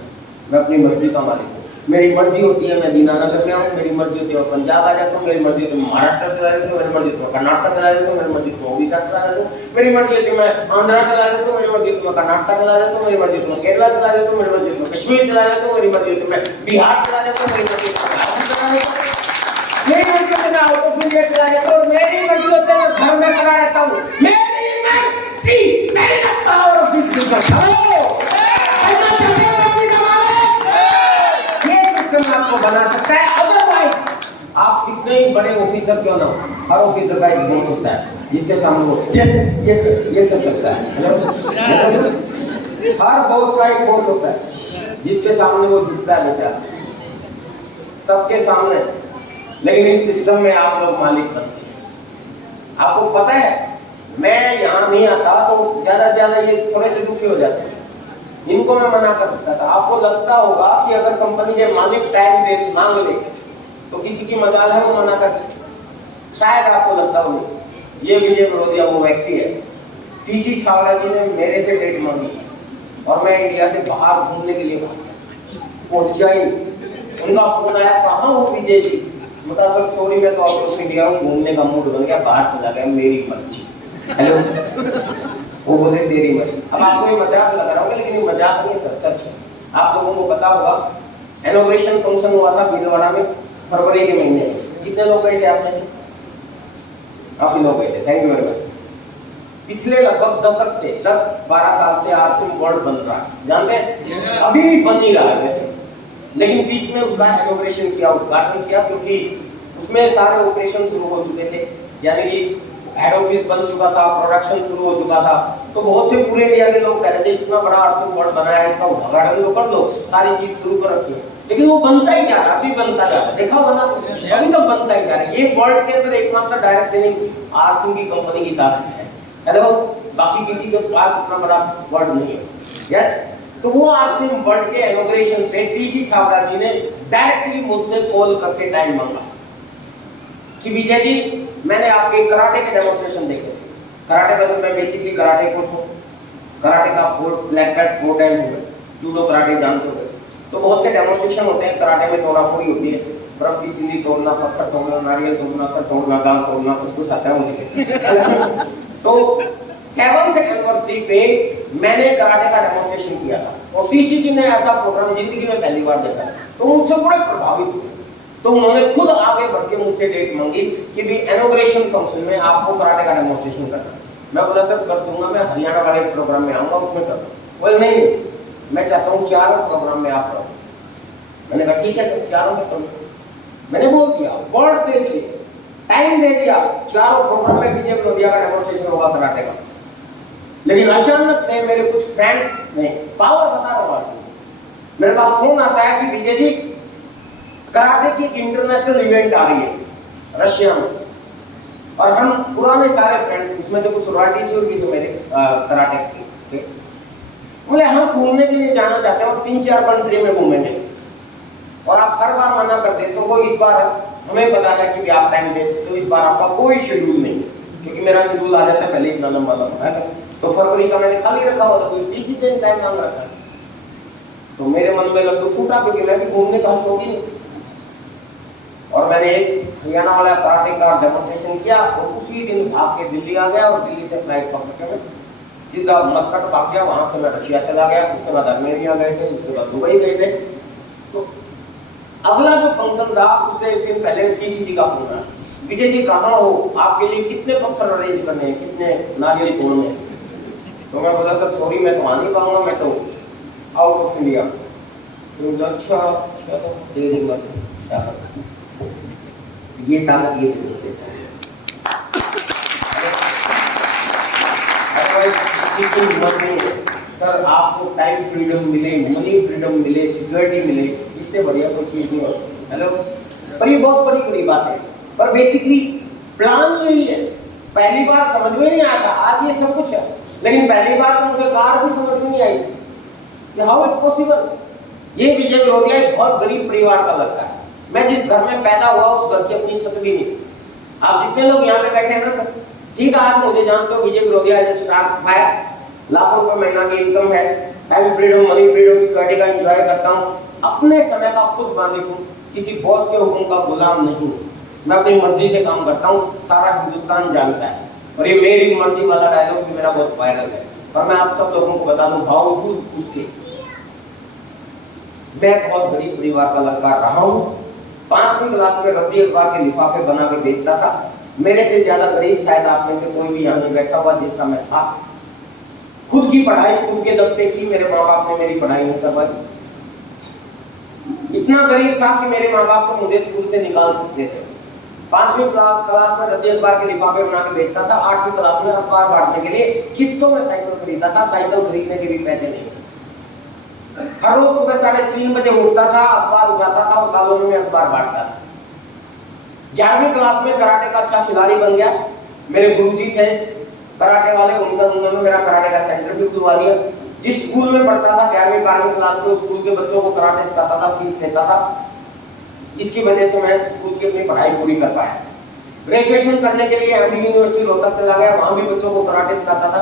मैं अपनी मर्जी का मालिक हूँ। मेरी मर्जी होती है मैं दीनानगर में आऊँ, मेरी मर्जी होती है मैं पंजाब आ जाता हूँ, मेरी मर्जी होती है मैं महाराष्ट्र चला जाता हूँ, मेरी मर्जी होती है मैं कर्नाटक चला जाता हूँ, मेरी मर्जी होती है मैं उड़ीसा चला जाता हूँ, मेरी मर्जी होती है मैं आंध्रा चला जाता हूँ, मेरी मर्जी होती है मैं कर्नाटक चला जाता हूँ, मेरी मर्जी होती है मैं केरला चला जाता हूँ, मेरी मर्जी होती है मैं कश्मीर चला जाता हूँ, मेरी मर्जी होती है मैं बिहार चला जाता हूँ, मेरी मर्जी होती है मैं चला जाता हूँ, मेरी मर्जी होती है मैं आउट ऑफ इंडिया चला जाता हूँ, और मेरी मर्जी होती है मैं घर में पड़ा रहता हूँ। मेरी मर्जी, मेरी the power of this business. आपको बना सकता है। अदरवाइज आप कितने ही बड़े ऑफिसर क्यों ना हो, हर ऑफिसर का एक बॉस होता है जिसके सामने वो ये सब करता है। हेलो, हर बॉस का एक बॉस होता है जिसके सामने वो झुकता है बेचारा, सबके सामने। लेकिन इस सिस्टम में आप लोग मालिक बनते हैं। आपको पता है मैं यहाँ नहीं आता तो ज्यादा से ज्यादा ये थोड़े से दुखी हो जाते हैं, इनको मैं मना कर सकता था। आपको लगता होगा कि अगर कंपनी के मालिक टाइम दे मांग ले तो किसी की मजाल है वो मना कर दे, शायद आपको लगता हो नहीं। ये विजय बरोदिया वो व्यक्ति है, टीसी छावला जी ने मेरे से डेट मांगी और मैं इंडिया से बाहर घूमने के लिए पहुंचा ही नहीं। उनका फोन आया, कहाँ हो विजय जी? बता सर सॉरी मैं तो आउट ऑफ इंडिया हूँ, घूमने का मूड बन गया, बाहर चला गया, मेरी मर्जी। हेलो, वो बोले तेरी मर्जी। अब आपको ये मजाक लग रहा होगा, लेकिन ये मजाक नहीं सर, सच है। आप लोगों को पता होगा इनॉग्रेशन फंक्शन हुआ था भीलवाड़ा में फरवरी के महीने में। कितने लोग गए थे आप में से? काफी लोग गए थे, थैंक यू वेरी मच। पिछले लगभग दशक से 10-12 साल से आरसिम वर्ल्ड बन रहा है, जानते हैं? अभी भी बन ही रहा है वैसे, लेकिन बीच में उसका इनॉग्रेशन किया, उद्घाटन किया, क्योंकि उसमें सारे ऑपरेशन शुरू हो चुके थे। यानी कि हेड ऑफिस बन चुका था, प्रोडक्शन शुरू हो चुका था। तो बहुत से पूरे इंडिया के लोग कह रहे थे इतना बड़ा आरसिम वर्ल्ड बनाया है, इसका उद्घाटन तो कर लो, सारी चीज शुरू कर रखी है। लेकिन वो बनता ही जा रहा, अभी बनता जा रहा, देखा होगा ना, अभी तो बनता ही जा रहा है। ये वर्ल्ड के अंदर एकमात्र डायरेक्ट सेलिंग आरसिम की कंपनी की ताकत है। हेलो, बाकी किसी के पास इतना बड़ा वर्ल्ड नहीं है। यस, तो वो आरसिम वर्ल्ड के इनॉग्रेशन पे टीसी छावड़ा जी ने डायरेक्टली मुझसे कॉल करके टाइम मांगा कि विजय जी मैंने आपके कराटे के डेमोन्स्ट्रेशन देखे थे। कराटे में तो मैं बेसिकली कराटे कोच हूँ, कराटे का 4 ब्लैक बेल्ट 4 टाइम हूँ, जूडो कराटे जानते हो। तो बहुत से डेमोन्स्ट्रेशन होते हैं कराटे में, तोड़ा फोड़ी होती है, बर्फ की चिल्ली तोड़ना, पत्थर तोड़ना, नारियल तोड़ना, सर तोड़ना, गांव तोड़ना, सब कुछ आता है मुझे। तो 7th एनिवर्सरी पे मैंने कराटे का डेमोन्स्ट्रेशन किया था और टीसी जी ने ऐसा प्रोग्राम जिंदगी में पहली बार देखा, तो उनसे बड़े प्रभावित हुए। तो उन्होंने खुद आगे बढ़ के मुझसे डेट मांगी कि भी इनॉग्रेशन फंक्शन में आपको कराटे का डेमोन्स्ट्रेशन करना। मैं बोला सर कर दूंगा, मैं हरियाणा वाले प्रोग्राम में आऊंगा, उसमें कर दूंगा। बोले नहीं मैं चाहता हूँ 4 प्रोग्राम में आप करो। मैंने कहा ठीक है सर, 4 में करूँ। मैंने बोल दिया, वर्ड दे दिए, टाइम दे दिया, 4 प्रोग्राम में विजय बरोदिया का डेमोन्स्ट्रेशन होगा कराटे का। लेकिन अचानक से मेरे कुछ फ्रेंड्स ने, पावर बता रहा हूँ, मेरे पास फोन आता है कि विजय जी कराटे की एक इंटरनेशनल इवेंट आ रही है रशिया में, और हम पुराने सारे फ्रेंड, उसमें से कुछ रॉयल टीचर भी थे मेरे कराटे के, बोले हम घूमने के लिए जाना चाहते हैं और 3-4 कंट्री में घूमेंगे, और आप हर बार मना कर देते हो। इस बार हमें पता है कि भी आप टाइम दे सकते हो, इस बार आपका कोई शेड्यूल नहीं है, क्योंकि मेरा शेड्यूल आ जाता है पहले इतना लंबा लंबा है। तो फरवरी का मैंने खाली रखा हुआ था, कोई किसी दिन टाइम मांग रखा है। तो मेरे मन में लड्डू फूटा, क्योंकि मैं भी घूमने का शौक ही नहीं, और मैंने एक हरियाणा वाला कराटे का डेमोन्स्ट्रेशन किया और उसी दिन भाग के दिल्ली आ गया, और दिल्ली से फ्लाइट पकड़ के मैं सीधा मस्कट भाग गया, वहां से मैं रशिया चला गया, उसके बाद अर्मेनिया गए थे, उसके बाद दुबई गए थे। तो अगला जो फंक्शन था उससे एक दिन पहले टीसी जी का फोन आया, विजय जी कहाँ हो, आपके लिए कितने पत्थर अरेंज करने हैं, कितने नारियल तोड़ने हैं। तो मैं बोला सर सॉरी मैं तो आ नहीं पाऊंगा, मैं तो आउट ऑफ इंडिया। तो बोला अच्छा तो तेरी मर्जी, क्या कर सकते हैं। ये ताकत ये बिजनेस देता है। अदरवाइज किसी की हिम्मत नहीं है। सर आपको टाइम फ्रीडम मिले, मनी फ्रीडम मिले, सिक्योरिटी मिले, इससे बढ़िया कोई चीज़ नहीं हो सकती। हेलो, पर ये बहुत बड़ी बड़ी बात है, पर बेसिकली प्लान यही है। पहली बार समझ में नहीं आया था, आज ये सब कुछ है, लेकिन पहली बार तो मुझे कार भी समझ में नहीं आई कि हाउ इट पॉसिबल। ये विजय विरोधिया एक बहुत गरीब परिवार का लड़का है। मैं जिस घर में पैदा हुआ उस घर की अपनी छत भी नहीं। आप जितने लोग यहाँ पे बैठे हैं ना सर, ठीक है, आप मुझे जानते हो, विजय विरोधिया एज स्टार सफायर, लाखों रुपए महीना की इनकम है, time freedom, money freedom, security का एंजॉय करता हूँ, अपने समय का खुद मालिक हूँ, किसी बॉस के हुक्म का गुलाम नहीं हूँ, मैं अपनी मर्जी से काम करता हूँ, सारा हिंदुस्तान जानता है। और ये मेरी मर्जी वाला डायलॉग भी मेरा बहुत वायरल है। और मैं आप सब लोगों को बता दूं, बावजूद उसके मैं बहुत गरीब परिवार का लड़का रहा हूँ। 5वीं क्लास में रद्दी अखबार के लिफाफे बना के बेचता था। मेरे से ज्यादा गरीब शायद आप में से कोई भी यहाँ नहीं बैठा हुआ जैसा मैं था। खुद की पढ़ाई खुद के दफ्ते की, मेरे माँ बाप ने मेरी पढ़ाई नहीं करवाई। इतना गरीब था कि मेरे माँ बाप तो मुझे स्कूल से निकाल सकते थे। 5वीं क्लास में रद्दी अखबार के लिफाफे बना के बेचता था। 8वीं क्लास में अखबार बांटने के लिए किस्तों में साइकिल खरीदा था, साइकिल खरीदने के भी पैसे नहीं। हर रोज सुबह 3:30 बजे उठता था, अखबार उठाता था और कॉलोनी में अखबार बांटता था। 11वीं क्लास में कराटे का अच्छा खिलाड़ी बन गया। मेरे गुरुजी थे कराटे वाले, उन्होंने मेरा कराटे का सेंटर भी खुलवा दिया। जिस स्कूल में पढ़ता था 11वीं 12वीं क्लास में, उस स्कूल के बच्चों को कराटे सिखाता था, फीस लेता था, जिसकी वजह से मैं स्कूल की अपनी पढ़ाई पूरी कर पाया। ग्रेजुएशन करने के लिए एमडी यूनिवर्सिटी रोहतक चला गया, वहां भी बच्चों को कराटे सिखाता था,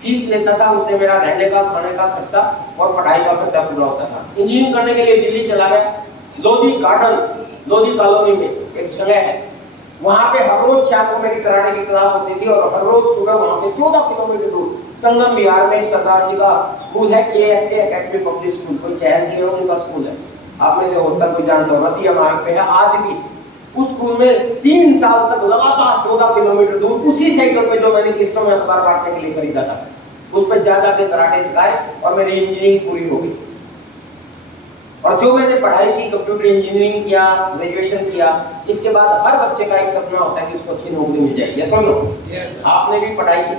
फीस लेता था, उससे मेरा रहने का, खाने का खर्चा और पढ़ाई का खर्चा पूरा होता था। इंजीनियरिंग करने के लिए दिल्ली चला गया। लोधी गार्डन, लोधी कॉलोनी में एक जगह है, वहां पे हर रोज शाम को मेरी कराटे की क्लास होती थी और हर रोज सुबह वहां से 14 किलोमीटर दूर संगम बिहार में एक सरदार जी का स्कूल है, KSK एकेडमी पब्लिक स्कूल, कोई चहल जी है उनका स्कूल है, आप में से होता कोई जानता हो, रतिया मार्ग पे है। आज भी उस स्कूल में 3 साल तक लगातार 14 किलोमीटर दूर उसी साइकिल पे जो मैंने किस्तों में अखबार बांटने के लिए खरीदा था, उस पर जा जाके कराटे सिखाए और मेरी इंजीनियरिंग पूरी हो गई। और जो मैंने पढ़ाई की, कंप्यूटर इंजीनियरिंग किया, ग्रेजुएशन किया, इसके बाद हर बच्चे का एक सपना होता है कि उसको अच्छी नौकरी मिल जाए। यस और नो? आपने भी पढ़ाई की,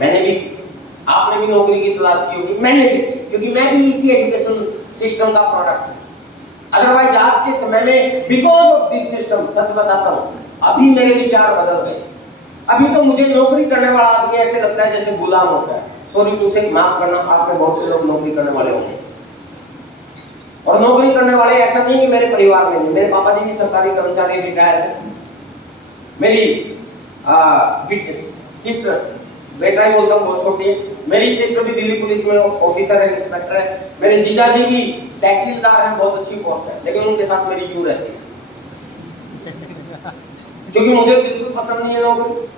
मैंने भी की, आपने भी नौकरी की तलाश की होगी, मैंने भी, क्योंकि मैं भी इसी एजुकेशन सिस्टम का प्रोडक्ट हूँ। अदरवाइज आज के समय में बिकॉज ऑफ दिस सिस्टम, सच बताता हूँ, अभी मेरे विचार बदल गए। अभी तो मुझे नौकरी करने वाला आदमी ऐसे लगता है जैसे गुलाम होता है। सॉरी टू से, माफ करना, आप में बहुत से लोग नौकरी करने वाले होंगे, और नौकरी करने वाले ऐसा नहीं कि मेरे परिवार में नहीं, मेरे पापा जी भी सरकारी कर्मचारी रिटायर्ड है। मेरी सिस्टर, बेटा ही बोलता हूँ, बहुत छोटी है, मेरी सिस्टर भी दिल्ली पुलिस में ऑफिसर है, इंस्पेक्टर है। मेरे जीजा जी भी तहसीलदार हैं, बहुत अच्छी पोस्ट है, लेकिन उनके साथ मेरी यूं रहती है क्योंकि मुझे बिल्कुल पसंद नहीं है नौकरी,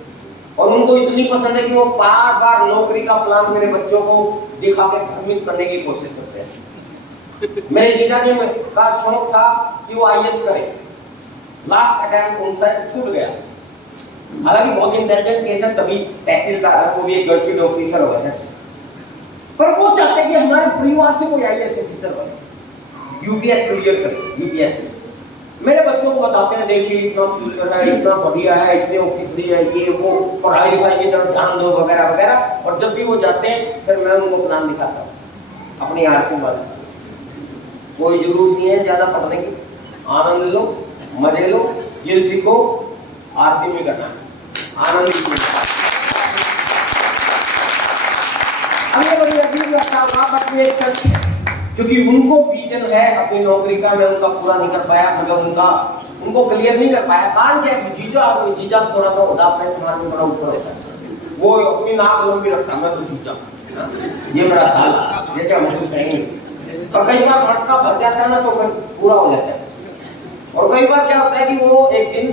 और उनको इतनी पसंद है कि वो बार बार नौकरी का प्लान मेरे बच्चों को दिखा के भ्रमित करने की कोशिश करते हैं। मेरे जीजा जी का शौक था कि वो IAS करे, लास्ट अटेम्प्ट उनसे छूट गया। हालांकि बहुत इंटेलिजेंट केस है, तभी तहसीलदार है, वो भी एक गजटेड ऑफिसर हुए हैं, पर वो चाहते कि हमारे परिवार से कोई IAS ऑफिसर बने, UPS क्लियर करे, UPSC। मेरे बच्चों को बताते हैं, देखिए इतना फ्यूचर है, इतना बढ़िया है, इतने ऑफिसरी है, ये वो, पढ़ाई लिखाई की तरफ ध्यान दो वगैरह वगैरह। और जब भी वो जाते हैं फिर मैं उनको प्लान दिखाता हूँ अपनी RC वाली। कोई जरूरत नहीं है ज्यादा पढ़ने की, आनंद लो, मजे लो, स्किल सीखो, RC में करना है, आनंद लीजिए। हमें बड़ी अजीब लगता होगा, बट ये एक सच है, क्योंकि उनको विजन है अपनी नौकरी का, मैं उनका पूरा नहीं कर पाया, मतलब उनको क्लियर नहीं कर पाया। कारण क्या है? जीजा थोड़ा सा होता अपने समाज में, थोड़ा ऊपर होता है, वो अपनी नाक लंबी रखता, मैं तो जीजा, ये मेरा साला, जैसे हम कुछ है ही नहीं। और कई बार मटका भर जाता है ना तो फिर पूरा हो जाता है। और कई बार क्या होता है कि वो एक दिन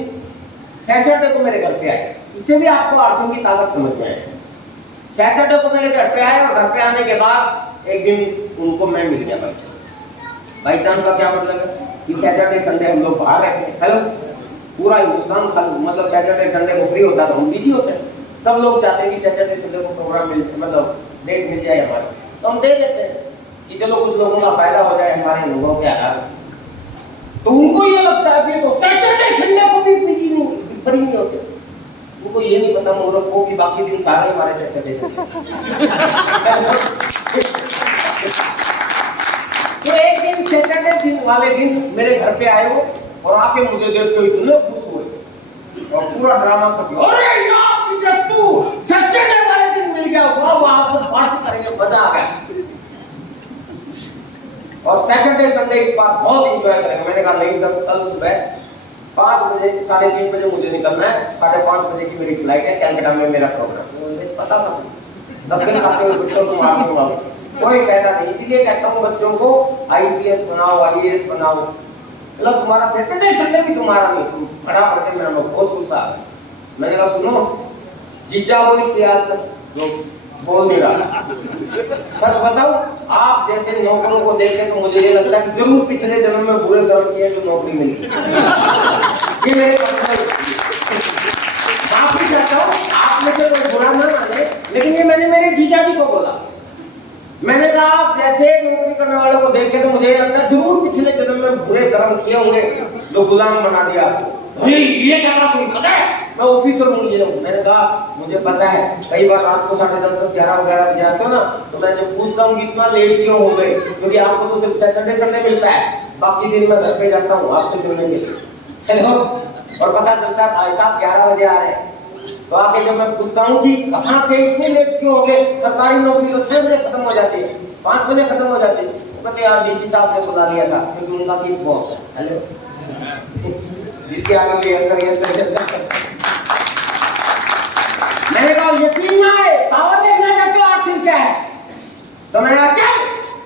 सैटरडे को मेरे घर पे आए, इससे भी आपको RC की ताकत समझ में आए। सैटरडे को मेरे घर पे आए और घर पे आने के बाद एक दिन उनको मैं मिल गया बाई चांस का क्या मतलब है कि सैटरडे संडे हम लोग बाहर रहते हैं। हेलो, पूरा हिंदुस्तान मतलब सैटरडे संडे को फ्री होता है तो हम बिजी होते हैं। सब लोग चाहते हैं कि सैटरडे संडे को प्रोग्राम मिल, मतलब डेट मिल जाए हमारे, तो हम दे देते हैं कि चलो कुछ लोगों का फायदा हो जाए हमारे अनुभव के आधार। तो उनको ये लगता है कि तो सैटरडे संडे को भी बिजी नहीं, फ्री नहीं होते। उनको ये नहीं पता मूर्ख को कि बाकी दिन सारे हमारे सैटरडे संडे। तो एक दिन सैटरडे दिन वाले दिन मेरे घर पे आए वो और आके मुझे देखते हुए इतने खुश हुए और पूरा ड्रामा कर दिया, अरे यार तू सैटरडे वाले दिन मिल गया, वाह वाह सब पार्टी करेंगे, मजा आ गया। और सैटरडे संडे इस बार बहुत एंजॉय करेंगे। मैंने कहा नहीं सर, कल सुबह 5 बजे 3:30 बजे मुझे निकलना है, 5:30 बजे की मेरी फ्लाइट है, कलकत्ता में मेरा प्रोग्राम। मुझे पता था दबके खाते हुए बच्चों को मार दूंगा, कोई फायदा नहीं। इसीलिए कहता हूँ बच्चों को IPS बनाओ, IAS बनाओ। मतलब तुम्हारा सैटरडे संडे भी तुम्हारा नहीं, तुम खड़ा करके मेरा बहुत गुस्सा आ गया। मैंने कहा सुनो, जीजा हो इसलिए आज तक लोग बोल नहीं रहा। सच बताओ, आप जैसे नौकरों को देखे तो मुझे ये लगता है कि जरूर पिछले जन्म में बुरे कर्म किए जो नौकरी मिली। ये मेरे माफी चाहता हूँ, आप में से कोई बुरा ना माने, लेकिन ये मैंने मेरे जीजा जी को बोला। मैंने कहा आप जैसे नौकरी करने वालों को देखे तो मुझे लगता है जरूर पिछले जन्म में बुरे कर्म किए होंगे जो गुलाम बना दिया आपको। ये क्या बात हुई पता है, मैं ऑफिसर हूँ ये। मैंने कहा मुझे पता है, कई बार रात को 10:30 11 बजे आते हो ना, तो मैं जब पूछता हूँ इतना लेट क्यों हो गए, क्योंकि आपको तो सिर्फ सैटरडे संडे मिलता है, बाकी दिन मैं घर पे जाता हूँ आपसे मिलने के लिए। हेलो, और पता चलता है भाई साहब 11 बजे आ रहे हैं। तो आके जब मैं पूछता हूँ कि कहाँ थे, इतने लेट क्यों हो गए, सरकारी नौकरी तो 6 बजे खत्म हो जाती है, 5 बजे खत्म हो जाती है। तो कहते यार DC साहब ने बुला लिया था, क्योंकि उनका भी एक बॉस है। हेलो, जिसके आगे भी यस सर। मैंने कहा यकीन ना आए, पावर देखना चाहते हो आरसीएम क्या है? तो मैंने कहा चल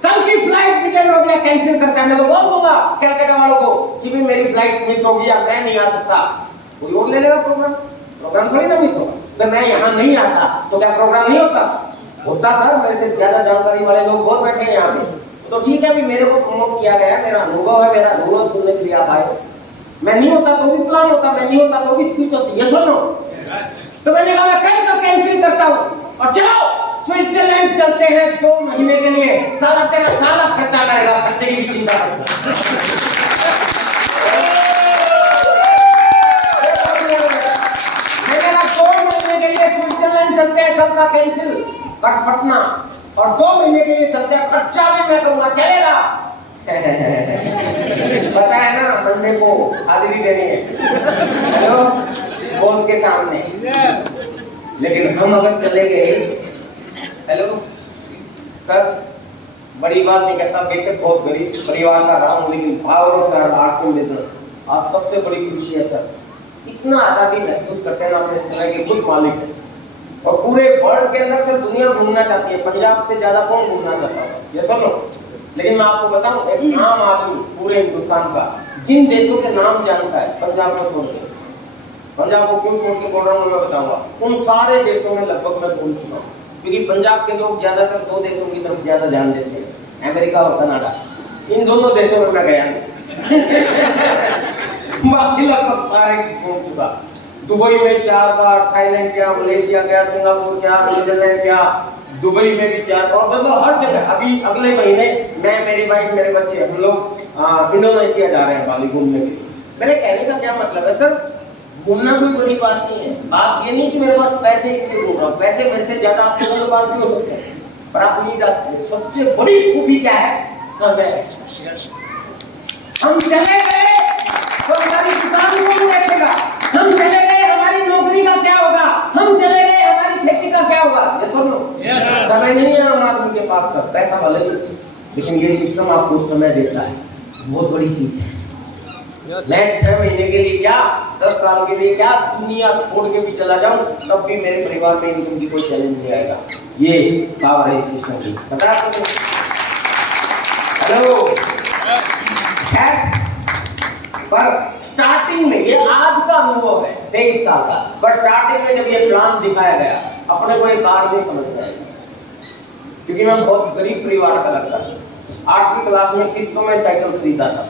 कल की फ्लाइट विजय रोडिया कैंसिल करता है। मैं तो बोल दूंगा कलकत्ता वालों को कि भी मेरी फ्लाइट मिस हो गई, मैं नहीं आ सकता, कोई और ले लेगा प्रोग्राम थोड़ी ना मिस होगा। तो मैं यहाँ नहीं आता तो क्या प्रोग्राम नहीं होता? होता सर, मेरे से ज्यादा जानकारी वाले लोग बहुत बैठे हैं यहाँ पे। तो ठीक है, अभी मेरे को प्रमोट किया गया है, मेरा अनुभव है, मेरा अनुभव सुनने के लिए आप आए। मैं नहीं होता तो भी प्लान होता, मैं नहीं होता तो भी स्पीच होती, ये सुनो। तो मैंने कहा मैं कल का कैंसिल करता हूँ और चलो स्विट्जरलैंड चलते हैं 2 महीने के लिए, साला तेरा साला खर्चा करेगा, खर्चे की भी चिंता मत कर। मैंने कहा 2 महीने के लिए स्विट्जरलैंड चलते हैं, कल का कैंसिल पटना, और 2 महीने के लिए चलते हैं, खर्चा भी मैं करूंगा, चलेगा? पता है ना मंडे को हाजिरी देनी है, हेलो बॉस के सामने। लेकिन हम अगर चले गए, हेलो सर, बड़ी बात नहीं कहता, बेशक बहुत गरीब परिवार का रहा हूँ, लेकिन पावर ऑफ आरसीएम बिजनेस आप सबसे बड़ी खुशी है सर। इतना आज़ादी महसूस करते हैं ना, अपने समय के खुद मालिक है, और पूरे वर्ल्ड के अंदर सिर्फ दुनिया घूमना चाहती है, पंजाब से ज्यादा कौन घूमना चाहता है, ये सब लोग। लेकिन मैं आपको बताऊं, एक आम आदमी पूरे हिंदुस्तान का जिन देशों के नाम जानता है, पंजाब को छोड़ के, पंजाब को क्यों छोड़ के बोल रहा हूँ मैं बताऊंगा, उन सारे देशों में लगभग मैं घूम चुका हूँ, क्योंकि पंजाब के लोग ज्यादातर 2 देशों की तरफ ज्यादा ध्यान देते हैं, अमेरिका और कनाडा। इन दोनों देशों में मैं गया बाकी लगभग सारे घूम चुका। दुबई में 4 बार, थाईलैंड गया, मलेशिया गया, सिंगापुर गया, न्यूजीलैंड गया, दुबई में भी 4 बार, मतलब हर जगह। अभी अगले महीने मैं, मेरी वाइफ, मेरे बच्चे, हम लोग इंडोनेशिया जा रहे हैं बाली घूमने के लिए। मेरे कहने का क्या मतलब है सर, घूमना कोई बड़ी बात नहीं है। बात ये नहीं कि मेरे पास पैसे इसलिए घूम रहा हूँ, पैसे मेरे से ज्यादा आप लोगों के पास भी हो सकते हैं, पर आप नहीं जा सकते। सबसे बड़ी खूबी क्या है? समय। हम चले गए तो हमारी दुकान कौन देखेगा? हम चले गए हमारी नौकरी का क्या होगा? हम चले गए हमारी खेती का क्या होगा? ये सुन लो, समय नहीं है आम आदमी के पास, सर पैसा भले ही, लेकिन ये सिस्टम आपको समय देता है, बहुत बड़ी चीज है। मैं 6 महीने के लिए क्या, 10 साल के लिए क्या, दुनिया छोड़ के भी चला जाऊं तब भी मेरे परिवार में इनकम की कोई चैलेंज नहीं आएगा। ये पावर है इस सिस्टम की, पता है आपको? हेलो, पर स्टार्टिंग में, ये आज का अनुभव है 23 साल का, पर स्टार्टिंग में जब ये प्लान दिखाया गया, अपने को ये कार नहीं समझ में आया, क्योंकि मैं बहुत गरीब परिवार का लड़का था। 8वीं क्लास में किस्तों में साइकिल खरीदा था।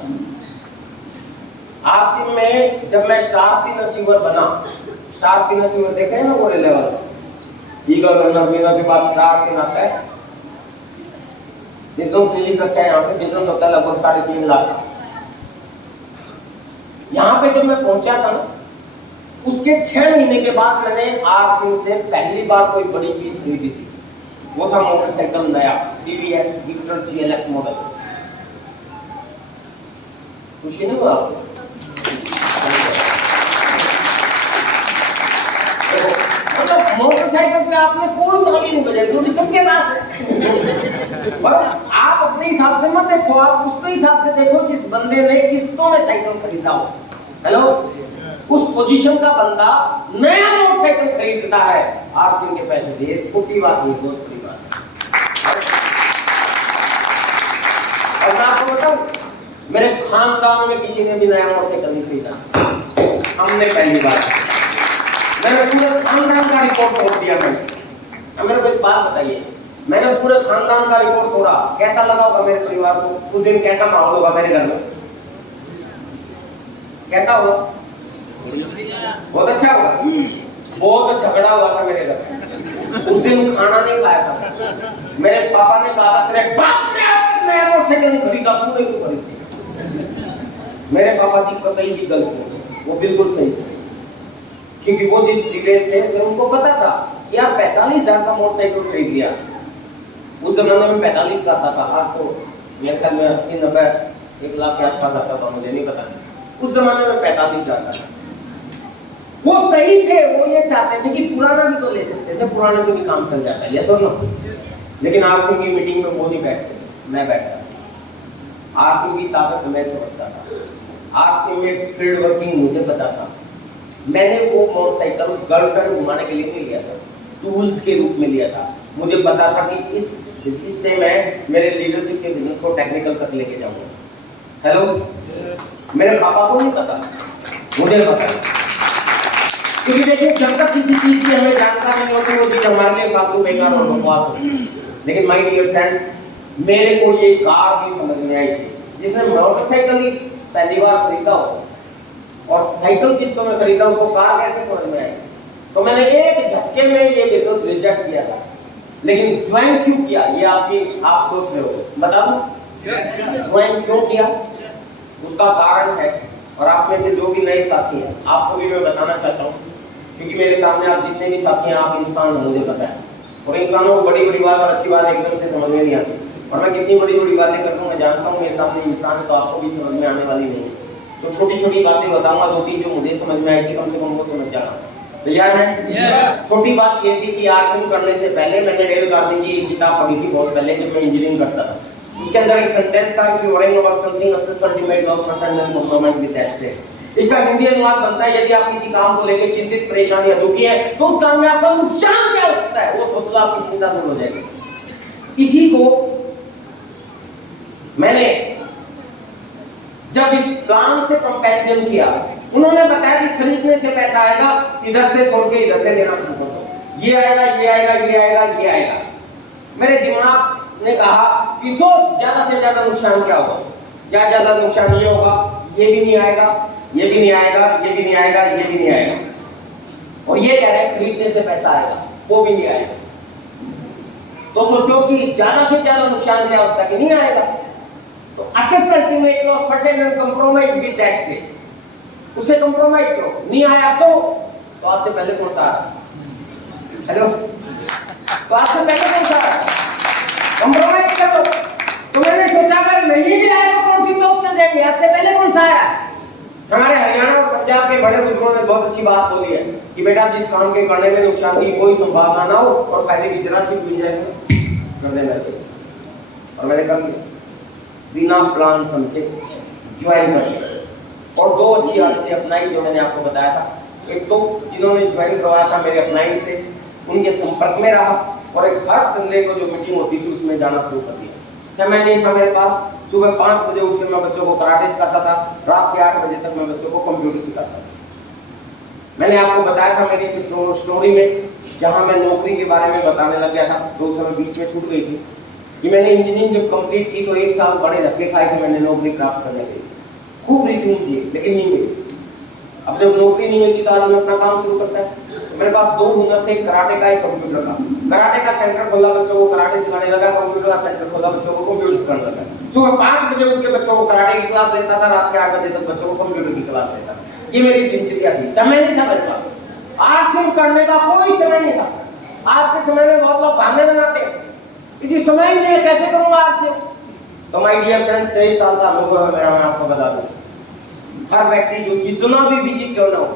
आरसीएम में जब मैं स्टार पिन अचीवर बना, स्टार पिन अचीवर देखे हैं ना, वो लेवल से ईगल गन्नर वीनर के पास स्टार के नाता है, बिजनेस भी लिख रखा है यहाँ पे, बिजनेस होता है लगभग 3.5 लाख का। यहाँ पे जब मैं पहुंचा था ना, उसके 6 महीने के बाद मैंने आर सिंह से पहली बार कोई बड़ी चीज खरीदी थी। वो था मोटरसाइकिल नया टीवीएस विक्टर GLX मॉडल। खुशी नहीं हुआ आपको? मतलब मोटरसाइकिल पे आपने कोई ताली नहीं बजाई क्योंकि सबके पास है। और आप अपने हिसाब से मत देखो, आप उसके हिसाब से देखो जिस बंदे ने किस्तों में साइकिल खरीदा हो। हेलो, उस पोजीशन का बंदा नया मोटरसाइकिल खरीदता है आर सिंह के पैसे से। ये छोटी बात नहीं, बहुत बड़ी बात है। और मैं आपको बताऊं, मेरे खानदान में किसी ने भी नया मोटरसाइकिल नहीं खरीदा, हमने पहली बार। मैंने पूरे खानदान का रिकॉर्ड तोड़ दिया मैंने। अब मेरे को एक बात बताइए, मैंने पूरे खानदान का रिकॉर्ड तोड़ा, कैसा लगा होगा मेरे परिवार को? उस दिन कैसा माहौल होगा मेरे घर में? कैसा होगा? बहुत अच्छा होगा। बहुत झगड़ा हुआ था मेरे घर में उस दिन, खाना नहीं खाया था। मेरे पापा ने कहा था तेरे बाप ने आज तक नया मोटरसाइकिल नहीं खरीदा, तूने क्यों खरीद दिया? मेरे पापा की कतई भी गलती थी, वो बिल्कुल सही थे, क्योंकि वो जिस विदेश थे फिर उनको पता था यार 45,000 का मोटरसाइकिल खरीद लिया। उस जमाने में 45 का आता था, आज तो मेरे ख्याल में 80-90 1 लाख के आसपास आता था, मुझे नहीं पता। उस जमाने में 45,000 का था। वो सही थे, वो ये चाहते थे कि पुराना भी तो ले सकते थे, पुराने से भी काम चल जाता है, ये सुनो। लेकिन आर सिंह की मीटिंग में वो नहीं बैठते थे, मैं बैठता था। आर सिंह की ताकत मैं समझता था, आर सिंह में फील्ड वर्किंग मुझे पता था। मैंने वो मोटरसाइकिल गर्लफ्रेंड घुमाने के लिए नहीं लिया था, टूल्स के रूप में लिया था। मुझे पता था कि इससे मैं मेरे लीडरशिप के बिजनेस को टेक्निकल तक लेके जाऊंगा। हेलो, मेरे पापा को नहीं पता, मुझे पता। क्योंकि देखिए, जब तक किसी चीज की हमें जानकारी नहीं होती वो चीज हमारे लिए फालतू बेकार और बकवास होती है। लेकिन माय डियर फ्रेंड्स, मेरे को ये कार भी समझ में आई थी। जिसने मोटरसाइकिल ही पहली बार खरीदा हो और साइकिल किस्तों में खरीदा, उसको कार कैसे समझ में आई? तो मैंने एक झटके में ये बिजनेस रिजेक्ट किया था। लेकिन ज्वाइन क्यों किया, ये आप सोच रहे हो, बता दूं ज्वाइन क्यों किया? उसका कारण है, और आप में से जो भी नए साथी हैं आपको भी मैं बताना चाहता हूँ, क्योंकि मेरे सामने आप जितने भी साथी हैं आप इंसान हो, मुझे पता है। और इंसानों को बड़ी बड़ी बात और अच्छी बात एकदम से समझ में नहीं आती। और मैं कितनी बड़ी बड़ी बातें करता हूँ मैं जानता हूँ, मेरे सामने इंसान है तो आपको भी समझ में आने वाली नहीं है। तो छोटी छोटी बातें बताऊंगा, 2-3 जो मुझे समझ में आई थी, कम से कम वो समझ जाना। तैयार है? छोटी बात ये थी कि आर सिंह करने से पहले मैंने डेल कार्नेगी की किताब पढ़ी थी बहुत पहले, जब मैं इंजीनियरिंग करता था। उसके अंदर एक सेंटेंस था, if you worrying about something success ultimate loss person and compromise with that. इसका हिंदी अनुवाद बनता है, यदि आप किसी काम को लेकर चिंतित, परेशान या दुखी हैं तो उस काम में आपका नुकसान क्या हो सकता है, वो सोच लो, आपकी चिंता दूर हो जाएगी। इसी को मैंने जब इस काम से कंपैरिजन किया, उन्होंने बताया कि खरीदने से पैसा आएगा, इधर से छोड़ के इधर से लेना शुरू कर दो, ये आएगा, ये आएगा, ये आएगा, ये आएगा। मेरे दिमाग ने कहा कि सोच ज्यादा से ज्यादा नुकसान क्या होगा, ज्यादा नुकसान ये होगा, ये भी नहीं आएगा, ये भी नहीं आएगा, ये भी नहीं आएगा, ये भी नहीं आएगा, और ये कह रहे हैं खरीदने से पैसा आएगा, वो भी नहीं आएगा। तो सोचो कि ज्यादा से ज्यादा नुकसान क्या होता है कि नहीं आएगा। तो assess ultimate loss percent and compromise with that stage, उसे कंप्रोमाइज करो, नहीं आया तो आपसे पहले कौन सा आया? हेलो, तो आपसे पहले कौन सा आया? कंप्रोमाइज कर दो। तो मैंने सोचा अगर नहीं भी आया तो कौन सी तो चल जाएंगे, आपसे पहले कौन सा आया? हमारे हरियाणा और पंजाब के बड़े बुजुर्गों ने बहुत अच्छी बात बोली है कि बेटा जिस काम के करने में नुकसान की कोई संभावना ना हो और फायदे की जरा सी गुंजाइश कर देना चाहिए। और मैंने कर लिया, बिना प्लान समझे ज्वाइन कर लिया, और 2 अच्छी आदतें अपनाई जो मैंने आपको बताया था। एक तो जिन्होंने ज्वाइन करवाया था मेरे अपनाइन से, उनके संपर्क में रहा, और एक हर संडे को जो मीटिंग होती थी उसमें जाना शुरू कर दिया। समय नहीं था मेरे पास, सुबह 5 बजे उठ के मैं बच्चों को कराटे सिखाता था, रात के 8 बजे तक मैं बच्चों को कंप्यूटर सिखाता था। मैंने आपको बताया था मेरी स्टोरी में, जहां मैं नौकरी के बारे में बताने लग गया था, तो उस समय बीच में छूट गई थी कि मैंने इंजीनियरिंग जब कंप्लीट की तो 1 साल बड़े धक्के खाए थे मैंने नौकरी प्राप्त करने के लिए, खूब रिज्यूम दिए लेकिन नहीं मिली। अब जब नौकरी नहीं मिलती तो आदमी अपना काम शुरू करता है। मेरे पास दो हुनर थे, कराटे का एक कंप्यूटर का। कराटे का सेंटर खोला, बच्चों को कराटे सिखाने लगा। कंप्यूटर का सेंटर खोला, बच्चों को कंप्यूटर सिखाने लगा। सुबह 5 बजे उठ के बच्चों को कराटे की क्लास लेता था, रात के 8 बजे तक बच्चों को कंप्यूटर की क्लास लेता था। ये मेरी दिनचर्या थी। समय नहीं था मेरे पास, आर्ट्स करने का कोई समय नहीं था। आज के समय में बहुत लोग बहाने बनाते हैं कि जी समय ही नहीं है, कैसे करूंगा आर्ट्स। तो माय डियर फ्रेंड्स, 23 साल का अनुभव है मेरा, मैं आपको बता दूं, हर व्यक्ति जो जितना भी बिजी क्यों ना हो,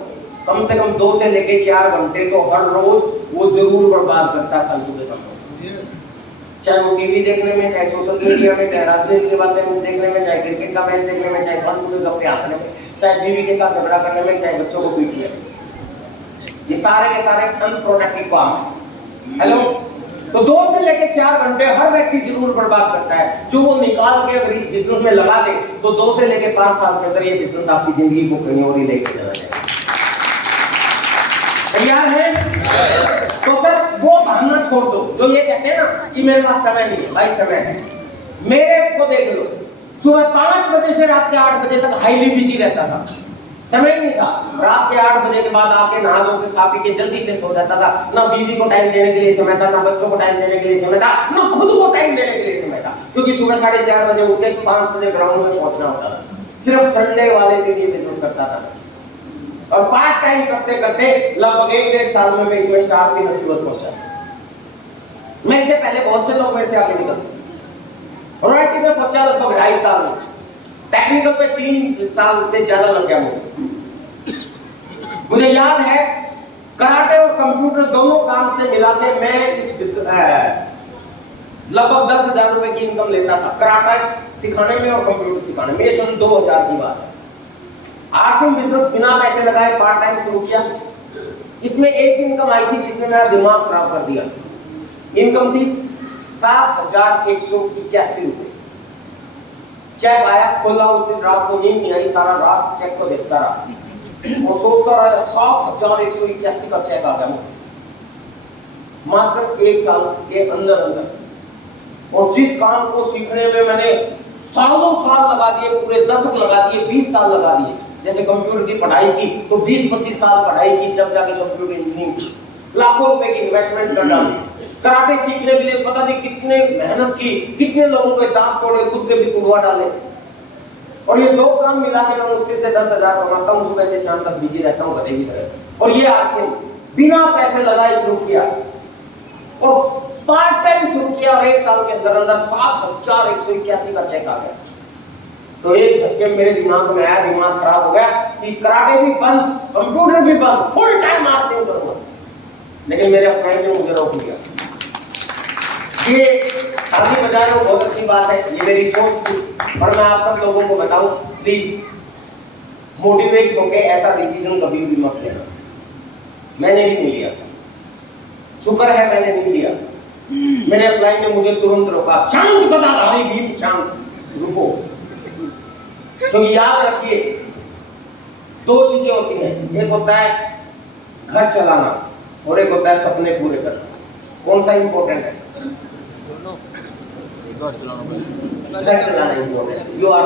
कम से कम 2 से लेके 4 घंटे तो हर रोज वो जरूर बर्बाद करता है फालतू के कामों में। चाहे वो टीवी देखने में, चाहे सोशल मीडिया में, चाहे राजनीति की बातें देखने में, चाहे क्रिकेट का मैच देखने में, चाहे फालतू के गप्पे आंकने में, चाहे बीवी के साथ झगड़ा करने में, चाहे बच्चों को पीटने में। ये सारे के सारे अनप्रोडक्टिव काम है। हेलो, तो 2 से लेके 4 घंटे हर व्यक्ति जरूर बर्बाद करता है, जो वो निकाल के अगर इस बिजनेस में लगा दे तो 2 से लेके 5 साल के अंदर ये बिजनेस आपकी जिंदगी को कहीं और ही लेके चला जाएगा। तैयार है? तो सर वो बहाना छोड़ दो जो ये कहते हैं ना कि मेरे पास समय नहीं है। भाई समय है, मेरे को देख लो, सुबह 5 बजे से रात के 8 बजे तक हाईली बिजी रहता था, समय नहीं था। रात के 8 बजे के बाद आके नहा धो के खा पी के जल्दी से सो जाता था। ना बीवी को टाइम देने के लिए समय था, ना बच्चों को टाइम देने के लिए समय था, ना खुद को टाइम देने के लिए समय था, क्योंकि सुबह 4:30 बजे उठ के 5 बजे ग्राउंड में पहुंचना होता था। सिर्फ संडे वाले दिन ये बिजनेस करता था, और पार्ट टाइम करते करते लगभग 1-1.5 साल में मैं इसमें स्टार की नचुवत पहुंचा। मेरे से पहले बहुत से लोग मेरे से आगे निकलते। रॉयल्टी में पहुंचा लगभग 2.5 साल में, टेक्निकल पे 3 साल से ज्यादा लग गया मुझे याद है, कराटे और कंप्यूटर दोनों काम से मिला के मैं इस लगभग 10,000 रुपए की इनकम लेता था, कराटे सिखाने में और कंप्यूटर सिखाने में। ये सन 2000 की बात है। आर्ट्स बिजनेस बिना पैसे लगाए पार्ट टाइम शुरू किया। इसमें एक इनकम आई थी जिसने मेरा दिमाग खराब कर दिया। इनकम थी 7,181 रुपए। चेक आया, खोला, उस दिन रात को नींद नहीं आई, सारा रात चेक को देखता रहा और सोचता रहा 7,181 का चेक आ गया मुझे मात्र 1 साल के अंदर अंदर। और जिस काम को सीखने में मैंने सालों साल लगा दिए, पूरे दशक लगा दिए, 20 साल लगा दिए, जैसे कंप्यूटर की पढ़ाई की तो 20-25 साल पढ़ाई की, जब जाके कंप्यूटर इंजीनियरिंग की, लाखों रुपए की इन्वेस्टमेंट कर डाली। कराटे सीखने के लिए पता नहीं कितने मेहनत की, कितने लोगों के दांत तोड़े, खुद के भी तुड़वा डाले। और ये 2 काम मिला के मैं मुश्किल से 10,000 कमाता हूँ, सुबह से शाम तक बिजी रहता हूँ गधे की तरह। और ये आर्ट्स बिना पैसे लगाए शुरू किया और पार्ट टाइम शुरू किया, और 1 साल के अंदर अंदर 7,181 का चेक आ गया। तो एक झटके मेरे दिमाग में आया, दिमाग खराब हो गया कि कराटे भी बंद, कंप्यूटर भी बंद, फुल टाइम आर्ट्स करूंगा। लेकिन मेरे फ्रेंड ने मुझे रोक दिया। ये काफी बजा रहे हो, बहुत अच्छी बात है, ये मेरी सोच थी। और मैं आप सब लोगों को बताऊं, प्लीज मोटिवेट होके ऐसा डिसीजन कभी भी मत लेना। मैंने भी नहीं लिया था, शुक्र है मैंने नहीं लिया। मेरे अप्लाई ने मुझे तुरंत रोका, शांत गदाधारी भीम शांत, रुको। क्योंकि याद रखिए 2 चीजें होती हैं, एक होता है घर चलाना और एक होता है सपने पूरे करना। कौन सा इंपॉर्टेंट है? घर चलाना इंपॉर्टेंट। You are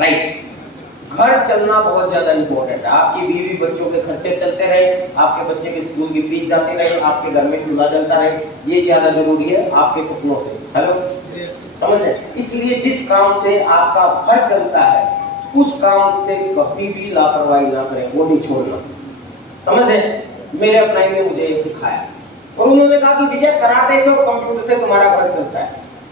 right. घर चलना बहुत ज्यादा इंपॉर्टेंट है। आपकी बीवी बच्चों के खर्चे चलते रहे, आपके बच्चे के स्कूल की फीस जाती रहे, आपके घर में चूल्हा जलता रहे, ये ज्यादा जरूरी है आपके सपनों से। हेलो, समझ लें। इसलिए जिस काम से आपका घर चलता है उस काम से कभी भी लापरवाही ना करें, वो नहीं छोड़ना। समझे? मेरे अप्लाई ने मुझे ये सिखाया और उन्होंने कहा कि विजय, कराटे से और कंप्यूटर से तुम्हारा घर चलता है,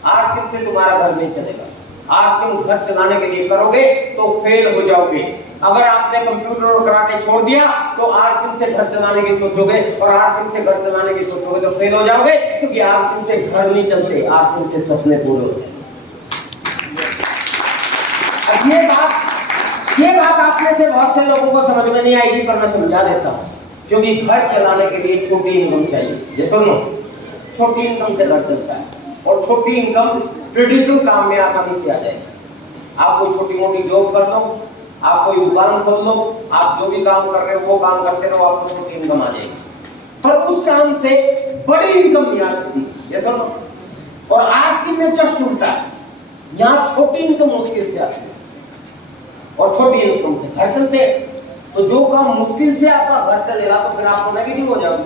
आर्ट्स से तुम्हारा घर नहीं चलेगा। आर्ट्स घर चलाने के लिए करोगे तो फेल हो जाओगे। अगर आपने कंप्यूटर और कराटे छोड़ दिया तो आर्ट्स से घर चलाने की सोचोगे, और आर्ट्स से घर चलाने की सोचोगे तो फेल हो जाओगे, क्योंकि आर्ट्स से घर नहीं चलते, आर्ट्स से सपने पूरे होते हैं। अब ये बात आप में से बहुत से लोगों को समझ में नहीं आएगी, पर मैं समझा देता हूँ। क्योंकि घर चलाने के लिए छोटी इनकम चाहिए। ये सुनो, छोटी इनकम से घर चलता है, और छोटी इनकम ट्रेडिशनल काम में आसानी से आ जाएगी। आप कोई छोटी मोटी जॉब कर लो, आप कोई दुकान खोल लो, आप जो भी काम कर रहे हो वो काम करते रहो, आपको छोटी इनकम आ जाएगी। पर उस काम से बड़ी इनकम नहीं आ सकती। ये सुनो, और आरसी में जस्ट उल्टा है, यहाँ छोटी इनकम मुश्किल से आती है और छोटी इनकम से घर चलते हैं। तो जो काम मुश्किल से आपका घर चलेगा तो फिर आप तो नेगेटिव हो जाओगे।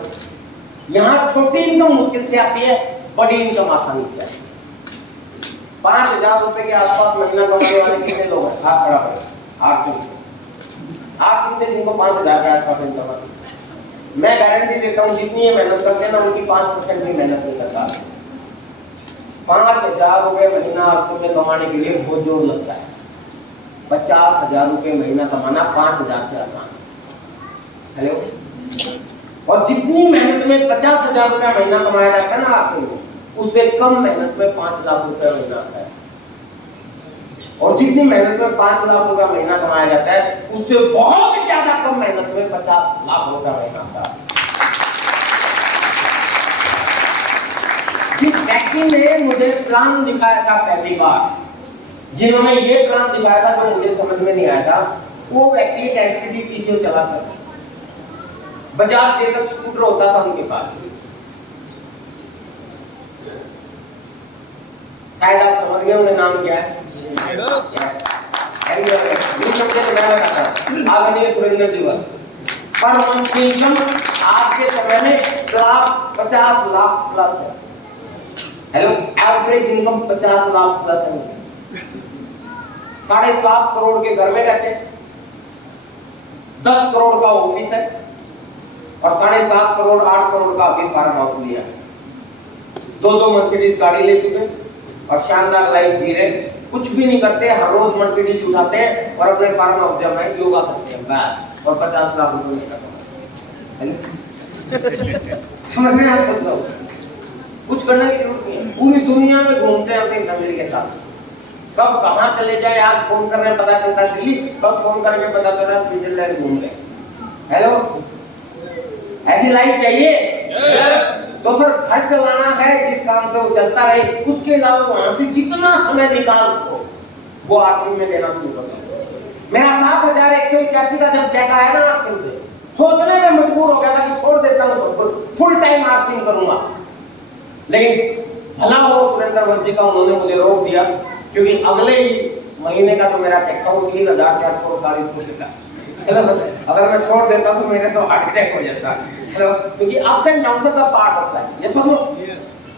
यहाँ छोटी इनकम मुश्किल से आती है, बड़ी इनकम आसानी से आती है। 5,000 रुपए के आसपास महीना कमाने वाले कितने लोग हैं? हाथ खड़ा करें। 8 सिम से जिनको 5,000 के आसपास इनकम आती है। मैं गारंटी देता हूँ जितनी ये मेहनत करते हैं ना, उनकी 5% भी मेहनत नहीं करता। 5,000 रुपए महीना आरसिम में कमाने के लिए बहुत जोर लगता है। 50,000 रुपए महीना कमाना 5,000 से आसान है। हेलो। और जितनी मेहनत में 50,000 रुपया महीना कमाया जाता है ना आरसिम में, उससे कम मेहनत में 5 लाख रुपया महीना आता है। और जितनी मेहनत में 5 लाख रुपया महीना कमाया जाता है, उससे बहुत ज्यादा कम मेहनत में 50 लाख रुपया महीना आता है। जिस व्यक्ति ने मुझे प्लान दिखाया था पहली बार, जिन्होंने ये प्लान दिखाया था जो मुझे समझ में नहीं आया था, वो व्यक्ति एक एसटीडी पीसीओ चलाता था। बजाज चेतक स्कूटर होता था उनके पास। शायद आप समझ गए उन्हें नाम क्या है। आदरणीय सुरेंद्र जी बस पर मंथ की इनकम आज के समय में प्लस 50 लाख प्लस है। Hello, average income 50 lakh plus है। 7.5 करोड़ के घर में रहते हैं, 10 करोड़ का ऑफिस है और 7.5 करोड़ 8 करोड़ का अभी फार्म हाउस लिया है। 2 मर्सिडीज गाड़ी ले चुके हैं और शानदार लाइफ जी रहे। कुछ भी नहीं करते, हर रोज मर्सिडीज उठाते हैं और अपने फार्म हाउस में योगा करते हैं बस, और 50 लाख रुपए महीना कमाते हैं। समझ में आप सोच लो, कुछ करने की जरूरत नहीं है। पूरी दुनिया में घूमते हैं अपनी फैमिली के साथ। कब कहाँ चले जाए, आज फोन कर रहे हैं पता चलता है दिल्ली, कब फोन करके पता चल रहा है स्विट्जरलैंड घूम रहे। हेलो, ऐसी लाइफ चाहिए? yes. तो सर घर चलाना है, जिस काम से वो चलता रहे, उसके अलावा वहां से जितना समय निकाल सको वो आरसिम में देना शुरू कर दो। मेरा 7,181 का जब चेक आया ना आरसिम से, सोचने में मजबूर हो गया था कि छोड़ देता हूँ सब कुछ, फुल टाइम आरसिम करूंगा। लेकिन भला हो सुरेंद्र मस्जी का, उन्होंने मुझे रोक दिया, क्योंकि अगले ही महीने का जो मेरा चेक था वो 3,448 रुपये था। अगर मैं छोड़ देता तो मेरे तो हार्ट अटैक हो जाता। क्योंकि अप्स एंड डाउन्स का पार्ट ऑफ लाइफ। ये सुनो,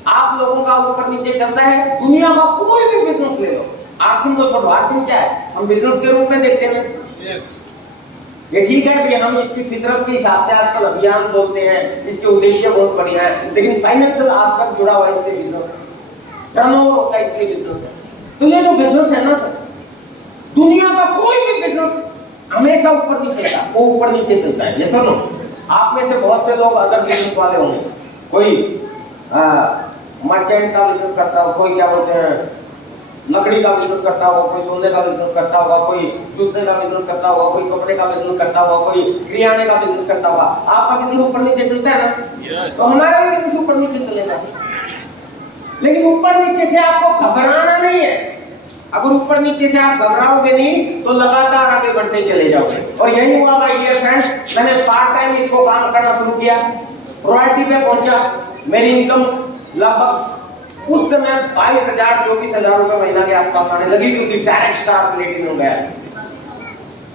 आप लोगों का ऊपर नीचे चलता है, दुनिया का कोई भी बिजनेस ले लो, आरसिम को छोड़ो। आरसिम क्या है? हम बिजनेस के रूप में देखते हैं इसको। ये ठीक है भी, हम इसकी फितरत के हिसाब से आजकल अभियान बोलते हैं, इसके उद्देश्य बहुत बढ़िया है, लेकिन फाइनेंशियल एस्पेक्ट जुड़ा हुआ इसलिए बिजनेस है, टर्नओवर होता है इसलिए बिजनेस है। तो ये जो बिजनेस है ना सर, दुनिया का कोई भी बिजनेस हमेशा ऊपर नीचे चलता है, वो ऊपर नीचे चलता है। ये सुनो, आप में से बहुत से लोग अदर बिजनेस वाले होंगे, कोई मर्चेंट का बिजनेस करता हो, कोई क्या बोलते हैं लकड़ी का बिजनेस करता होगा, कोई सोने का बिजनेस करता होगा, कोई जूते का बिजनेस करता होगा, कोई कपड़े का बिजनेस करता होगा, कोई किराने का बिजनेस करता होगा। आपका बिजनेस ऊपर नीचे चलता है ना, तो हमारा भी बिजनेस ऊपर नीचे चलेगा। लेकिन ऊपर नीचे से आपको घबराना नहीं है। अगर ऊपर नीचे से आप घबराओगे नहीं तो लगातार आगे बढ़ते चले जाओगे। और यही हुआ माय डियर फ्रेंड्स, मैंने पार्ट टाइम इसको काम करना शुरू किया, रॉयल्टी पे पहुंचा। मेरी इनकम लगभग उस समय 22,000-24,000 रुपए महीना के आसपास आने लगी, क्योंकि डायरेक्ट स्टार प्लेटिनम गया।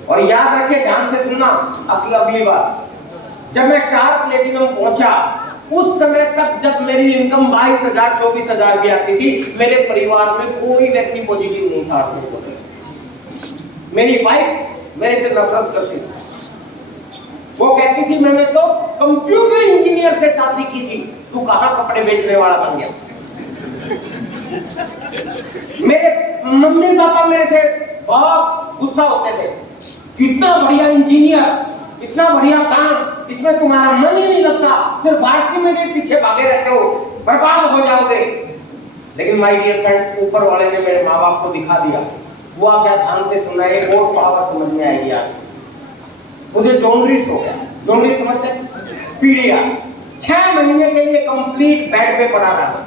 और याद रखिए, ध्यान से सुनना असल अगली बात, जब मैं स्टार प्लेटिनम पहुंचा उस समय तक जब मेरी इनकम 22,000-24,000 भी आती थी, मेरे परिवार में कोई व्यक्ति पॉजिटिव नहीं था आरसिम को लेकर। मेरी वाइफ मेरे से नफरत करती थी। वो कहती थी मैंने तो कंप्यूटर इंजीनियर से शादी की थी, तू कहां कपड़े बेचने वाला बन गया। मेरे मम्मी पापा मेरे से बहुत गुस्सा होते थे, कितना बढ़िया इंजीनियर, इतना बढ़िया काम, इसमें तुम्हारा मन ही नहीं लगता, सिर्फ आरसिम में के पीछे भागे रहते हो, बर्बाद हो जाओगे। लेकिन माय डियर फ्रेंड्स, ऊपर वाले ने मेरे माँ बाप को दिखा दिया। हुआ क्या, ध्यान से सुनना, एक और पावर समझ में आएगी आज से। मुझे जॉन्डिस हो गया। जॉन्डिस समझते हैं? पीलिया। 6 महीने के लिए कंप्लीट बेड पे पड़ा रहा।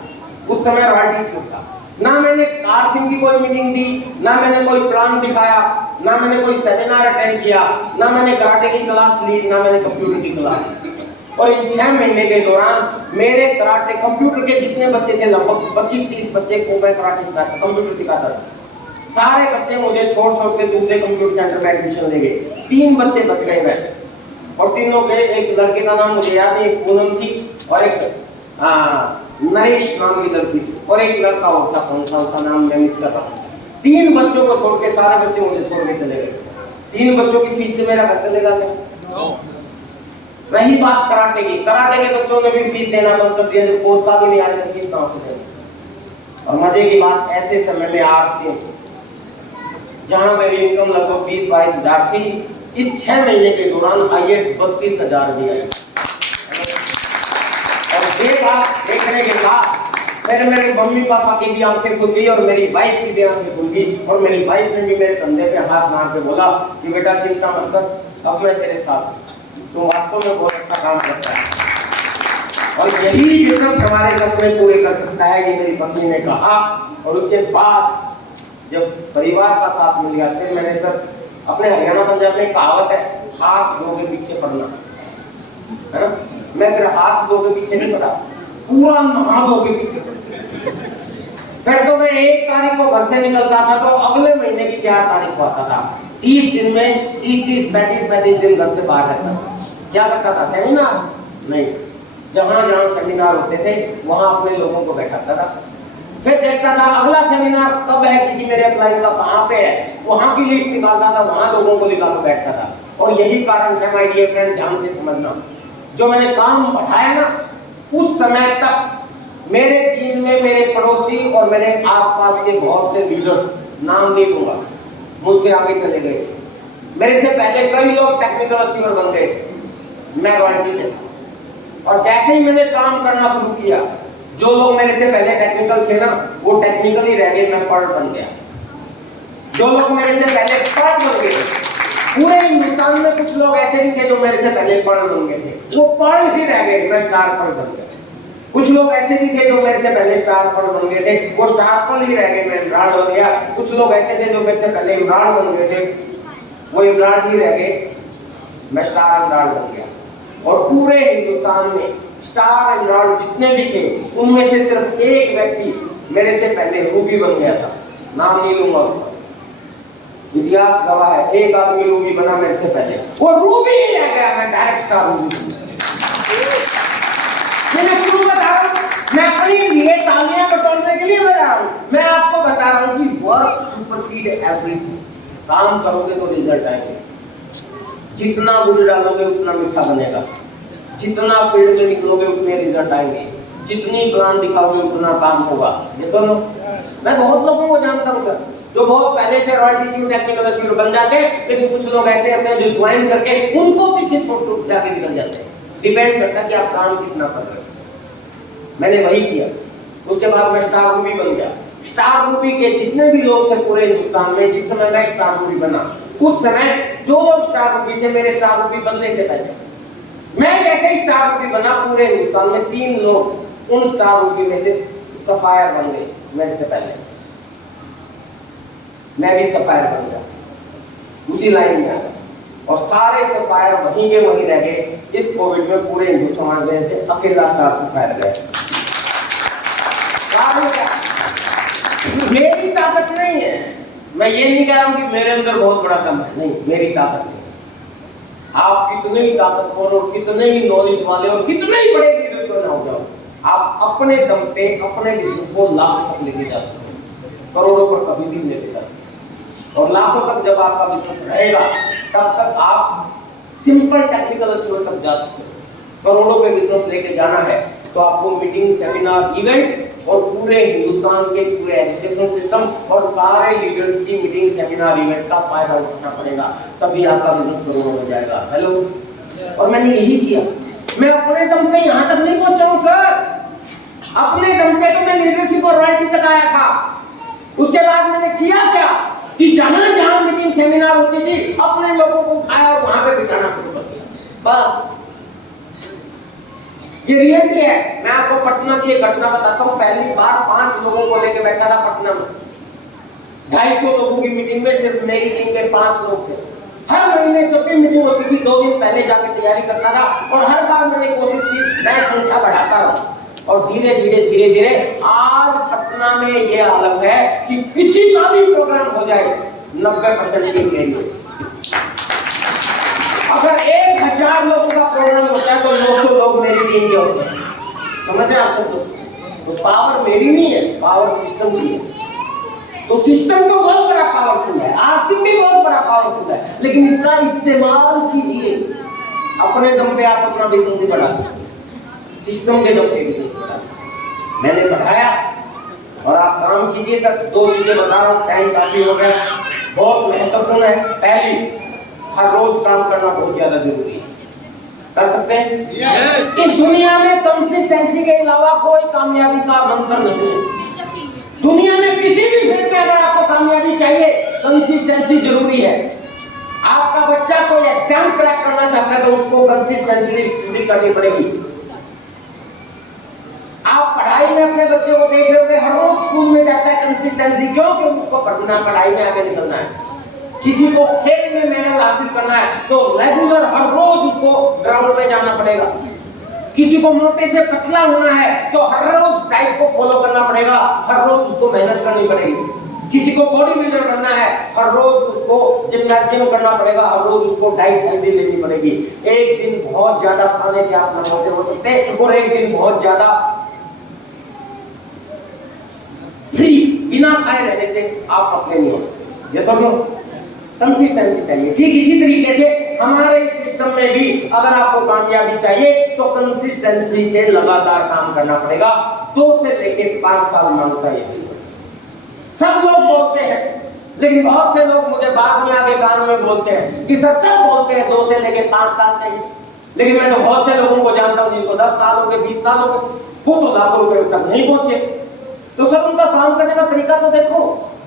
उस समय रॉयल्टी ट्यूब था। ना मैंने आरसिम की कोई मीटिंग दी, ना मैंने कोई प्लान दिखाया, ना मैंने कोई सेमिनार अटेंड किया, ना मैंने कराटे की क्लास ली, ना मैंने कंप्यूटर की क्लास ली। और इन 6 महीने के दौरान मेरे कराटे, कंप्यूटर के जितने बच्चे थे, लगभग 25-30 बच्चे को मैं कराटे सिखाता, कंप्यूटर सिखाता था। सारे बच्चे मुझे छोड़ छोड़ के दूसरे कंप्यूटर सेंटर में एडमिशन ले गए। 3 बच्चे बच गए वैसे, और तीनों के, एक लड़के का नाम मुझे याद नहीं, पूनम थी, और एक नरेश नाम की लड़की थी, और एक लड़का और था, कौन सा उसका नाम मैं मिस कर रहा हूँ। 3 बच्चों को छोड़ के सारे बच्चे मुझे छोड़ के चले गए। 3 बच्चों की फीस से मेरा घर चलेगा क्या? रही बात कराटे की, कराटे के बच्चों ने भी फीस देना बंद कर दिया, जब कोच साहब ही नहीं आ रहे तो फीस कहां से देंगे। और मजे की बात, ऐसे समय में आरसीएम, जहां मेरी इनकम लगभग 20-22 हजार थी, इस 6 महीने के दौरान हाईएस्ट 32,000 भी आई। और ये बात देखने के बाद मेरे मम्मी पापा की भी आंखें खुल गई और मेरी वाइफ की भी आंखें खुल गई, और मेरी वाइफ ने भी मेरे कंधे पे हाथ मार के बोला कि बेटा चिंता मत कर, अब मैं तेरे साथ हूँ, तू वास्तव में बहुत अच्छा काम करता है। और यही बिजनेस हमारे सपने पूरे कर सकता है, ये मेरी पत्नी ने कहा। और उसके बाद जब परिवार का साथ मिल गया, फिर मैंने सर, अपने हरियाणा पंजाब में कहावत है, हाथ धो के पीछे पड़ना, है ना, मैं फिर हाथ धो के पीछे नहीं पड़ा, पूरा नहा धो के पीछे पड़ा। फिर तो मैं 1 तारीख को घर से निकलता था तो अगले महीने की 4 तारीख को आता था। 30 दिन में 30-30, 35-35 दिन घर से बाहर रहता था। क्या करता था? सेमिनार नहीं, जहां जहां सेमिनार होते थे वहां अपने लोगों को बैठाता था। फिर देखता था अगला सेमिनार कब है, किसी मेरे अप्लाई का कहाँ पे है, वहां की लिस्ट निकालता था, वहां लोगों को लिखा के बैठता था। और यही कारण है माय डियर फ्रेंड, ध्यान से समझना, जो मैंने काम बढ़ाया ना, उस समय तक मेरे चीन में मेरे पड़ोसी और मेरे आसपास के बहुत से लीडर्स, नाम नहीं लूंगा, मुझसे आगे चले गए थे। मेरे से पहले कई लोग टेक्निकल अचीवर बन गए थे, मैं रॉयल्टी में था। और जैसे ही मैंने काम करना शुरू किया, जो लोग मेरे से पहले टेक्निकल थे ना, वो टेक्निकल ही रह गए, मैं पर्ल बन गया। जो लोग मेरे से पहले पर्ल बन गए, पूरे हिंदुस्तान में कुछ लोग ऐसे भी थे जो मेरे से पहले पर्ल बन गए थे, वो पर्ल ही रह गए, मैं स्टार पर्ल बन गया। कुछ लोग ऐसे भी थे जो मेरे से पहले स्टार पर्ल बन गए थे, वो स्टार पर्ल ही रह गए, मैं इमराल्ड बन गया। कुछ लोग ऐसे थे जो मेरे से पहले इमराल्ड बन गए थे, वो इमराल्ड ही रह गए, मैं स्टार इमराल्ड बन गया। और पूरे हिंदुस्तान में स्टार इमराल्ड जितने भी थे, उनमें से सिर्फ एक व्यक्ति मेरे से पहले रूबी बन गया था, नाम नहीं लूंगा उसका, इतिहास गवाह है, एक आदमी रूबी बना मेरे से पहले, वो रूबी ही रह गया, मैं डायरेक्ट स्टार रूबी बन गया। मैं क्यों बता रहा हूं? मैं अपने लिए तालियां बटोरने के लिए बता रहा हूं, मैं आपको बता रहा हूं कि वर्क सुपरसीड एवरीथिंग। काम करोगे तो रिजल्ट आएंगे, जितना गुड़ डालोगे उतना मीठा बनेगा, जितना फील्ड में निकलोगे उतने रिजल्ट आएंगे, जितनी प्लान दिखाओगे उतना काम होगा। ये सुनो, मैं बहुत लोगों को जानता हूं सर, जो बहुत पहले से रॉयल्टी अचीवर, टेक्निकल अचीवर बन जाते हैं, लेकिन कुछ लोग ऐसे होते हैं जो ज्वाइन करके उनको पीछे छोड़ के उससे आगे निकल जाते हैं। डिपेंड करता है कि आप काम कितना कर रहे हो। मैंने वही किया। उसके बाद मैं स्टार रूबी बन गया। स्टार रूबी के जितने भी लोग थे पूरे हिंदुस्तान में, जिस समय मैं स्टार रूबी बना, उस समय जो लोग स्टार रूबी थे, मेरे स्टार रूबी बनने से पहले, मैं जैसे ही स्टार रूबी बना, पूरे हिंदुस्तान में 3 लोग उन स्टार रूबी में से सफायर बन गए मेरे से पहले। मैं भी सफायर बन गया, उसी लाइन में आ गया, और सारे सफायर वहीं के वहीं रह गए। इस कोविड में पूरे हिंदुस्तान से अकेला स्टार सफायर गए। मेरी ताकत नहीं है, मैं ये नहीं कह रहा हूं कि मेरे अंदर बहुत बड़ा दम है, नहीं, मेरी ताकत नहीं है। आप कितने ही ताकतवर और कितने ही नॉलेज वाले और कितने ही बड़े लीडर क्यों ना हो जाओ, आप अपने दम पे अपने बिजनेस को लाखों तक लेके जा सकते हो, करोड़ों पर कभी भी लेके जा सकते हो। और लाखों तक जब आपका बिजनेस रहेगा, तब तक आप सिंपल टेक्निकल अचीवर तक जा सकते हो। करोड़ों पे बिजनेस लेके जाना है तो आपको मीटिंग, सेमिनार, इवेंट्स और पूरे हिंदुस्तान के पूरे एजुकेशन सिस्टम और सारे लीडर्स की मीटिंग, सेमिनार, इवेंट का फायदा उठाना पड़ेगा, तभी आपका बिजनेस करोड़ों हो जाएगा। हेलो, और मैंने यही किया। मैं अपने दम पे यहाँ तक नहीं पहुंचा हूँ सर, अपने दम पे तो मैं लीडरशिप और रॉयल्टी तक आया था। उसके बाद मैंने किया क्या कि जहां जहां मीटिंग, सेमिनार होती थी, अपने लोगों को उठाया और वहां पे बिठाना शुरू कर दिया। बस ये रियलिटी है। मैं आपको पटना की एक घटना बताता हूँ। पहली बार 5 लोगों को लेकर बैठा था पटना में, 250 लोगों की मीटिंग में सिर्फ मेरी टीम के 5 लोग थे। हर महीने जब भी मीटिंग होती थी 2 दिन पहले जाकर तैयारी करता था, और हर बार मैंने कोशिश की मैं संख्या बढ़ाता रहूं। और धीरे धीरे आज पटना में ये आलम है कि किसी का भी प्रोग्राम हो जाए 90% टीम मेरी होती है। अगर 1000 लोगों का प्रोग्राम होता है तो 900 लोग मेरी टीम के होते हैं। समझ रहे हैं आप सब? तो पावर मेरी नहीं है, पावर सिस्टम की है। तो सिस्टम तो बहुत बड़ा पावरफुल है, आरसीएम भी बहुत बड़ा पावरफुल है, लेकिन इसका इस्तेमाल कीजिए। अपने दम पे आप अपना बिजनेस नहीं बढ़ा सकते, सिस्टम के दम पे बिजनेस बढ़ा सकते। मैंने बढ़ाया और आप काम कीजिए सर। 2 चीजें बता रहा हूँ, टाइम काफी हो गया, बहुत महत्वपूर्ण है। पहली, हर रोज काम करना बहुत ज्यादा जरूरी है। कर सकते हैं? yes. इस दुनिया में कंसिस्टेंसी के अलावा कोई कामयाबी का मंत्र नहीं है। दुनिया में किसी भी फील्ड में अगर आपको कामयाबी चाहिए, कंसिस्टेंसी जरूरी है। आपका बच्चा कोई एग्जाम क्रैक करना चाहता है तो उसको कंसिस्टेंटली स्टडी करनी पड़ेगी। आप पढ़ाई में अपने बच्चे को देख रहे हो, हर रोज स्कूल में जाता है कंसिस्टेंटली, क्यों? क्योंकि उसको पढ़ना, पढ़ाई में आगे निकलना है। किसी को खेल में मेडल हासिल करना है तो रेगुलर हर रोज उसको ग्राउंड में जाना पड़ेगा। किसी को मोटे से पतला होना है तो हर रोज डाइट को फॉलो करना पड़ेगा, हर रोज उसको मेहनत करनी पड़ेगी। किसी को बॉडी बिल्डर बनना है, हर रोज उसको जिम्नाजियम करना पड़ेगा, हर रोज उसको डाइट हेल्दी लेनी पड़ेगी। एक दिन बहुत ज्यादा खाने से आप मोटे हो सकते हैं और एक दिन बहुत ज्यादा फ्री बिना खाए रहने से आप पतले नहीं हो सकते। ये सब लोग कंसिस्टेंसी चाहिए। ठीक इसी तरीके से हमारे सिस्टम में भी अगर आपको कामयाबी चाहिए तो कंसिस्टेंसी से लगातार काम करना पड़ेगा। 2 से लेके 5 साल मांगता है ये बिजनेस। सब लोग बोलते हैं, लेकिन बहुत से लोग मुझे बाद में आके कान में बोलते हैं कि सर सब बोलते हैं 2 से लेके 5 साल चाहिए, लेकिन मैं तो बहुत से लोगों को जानता हूं जिनको 10 साल हो गए, 20 साल हो गए, वो तो लाखों रुपए तक नहीं पहुंचे। तो सब उनका काम करने का तरीका तो देखो।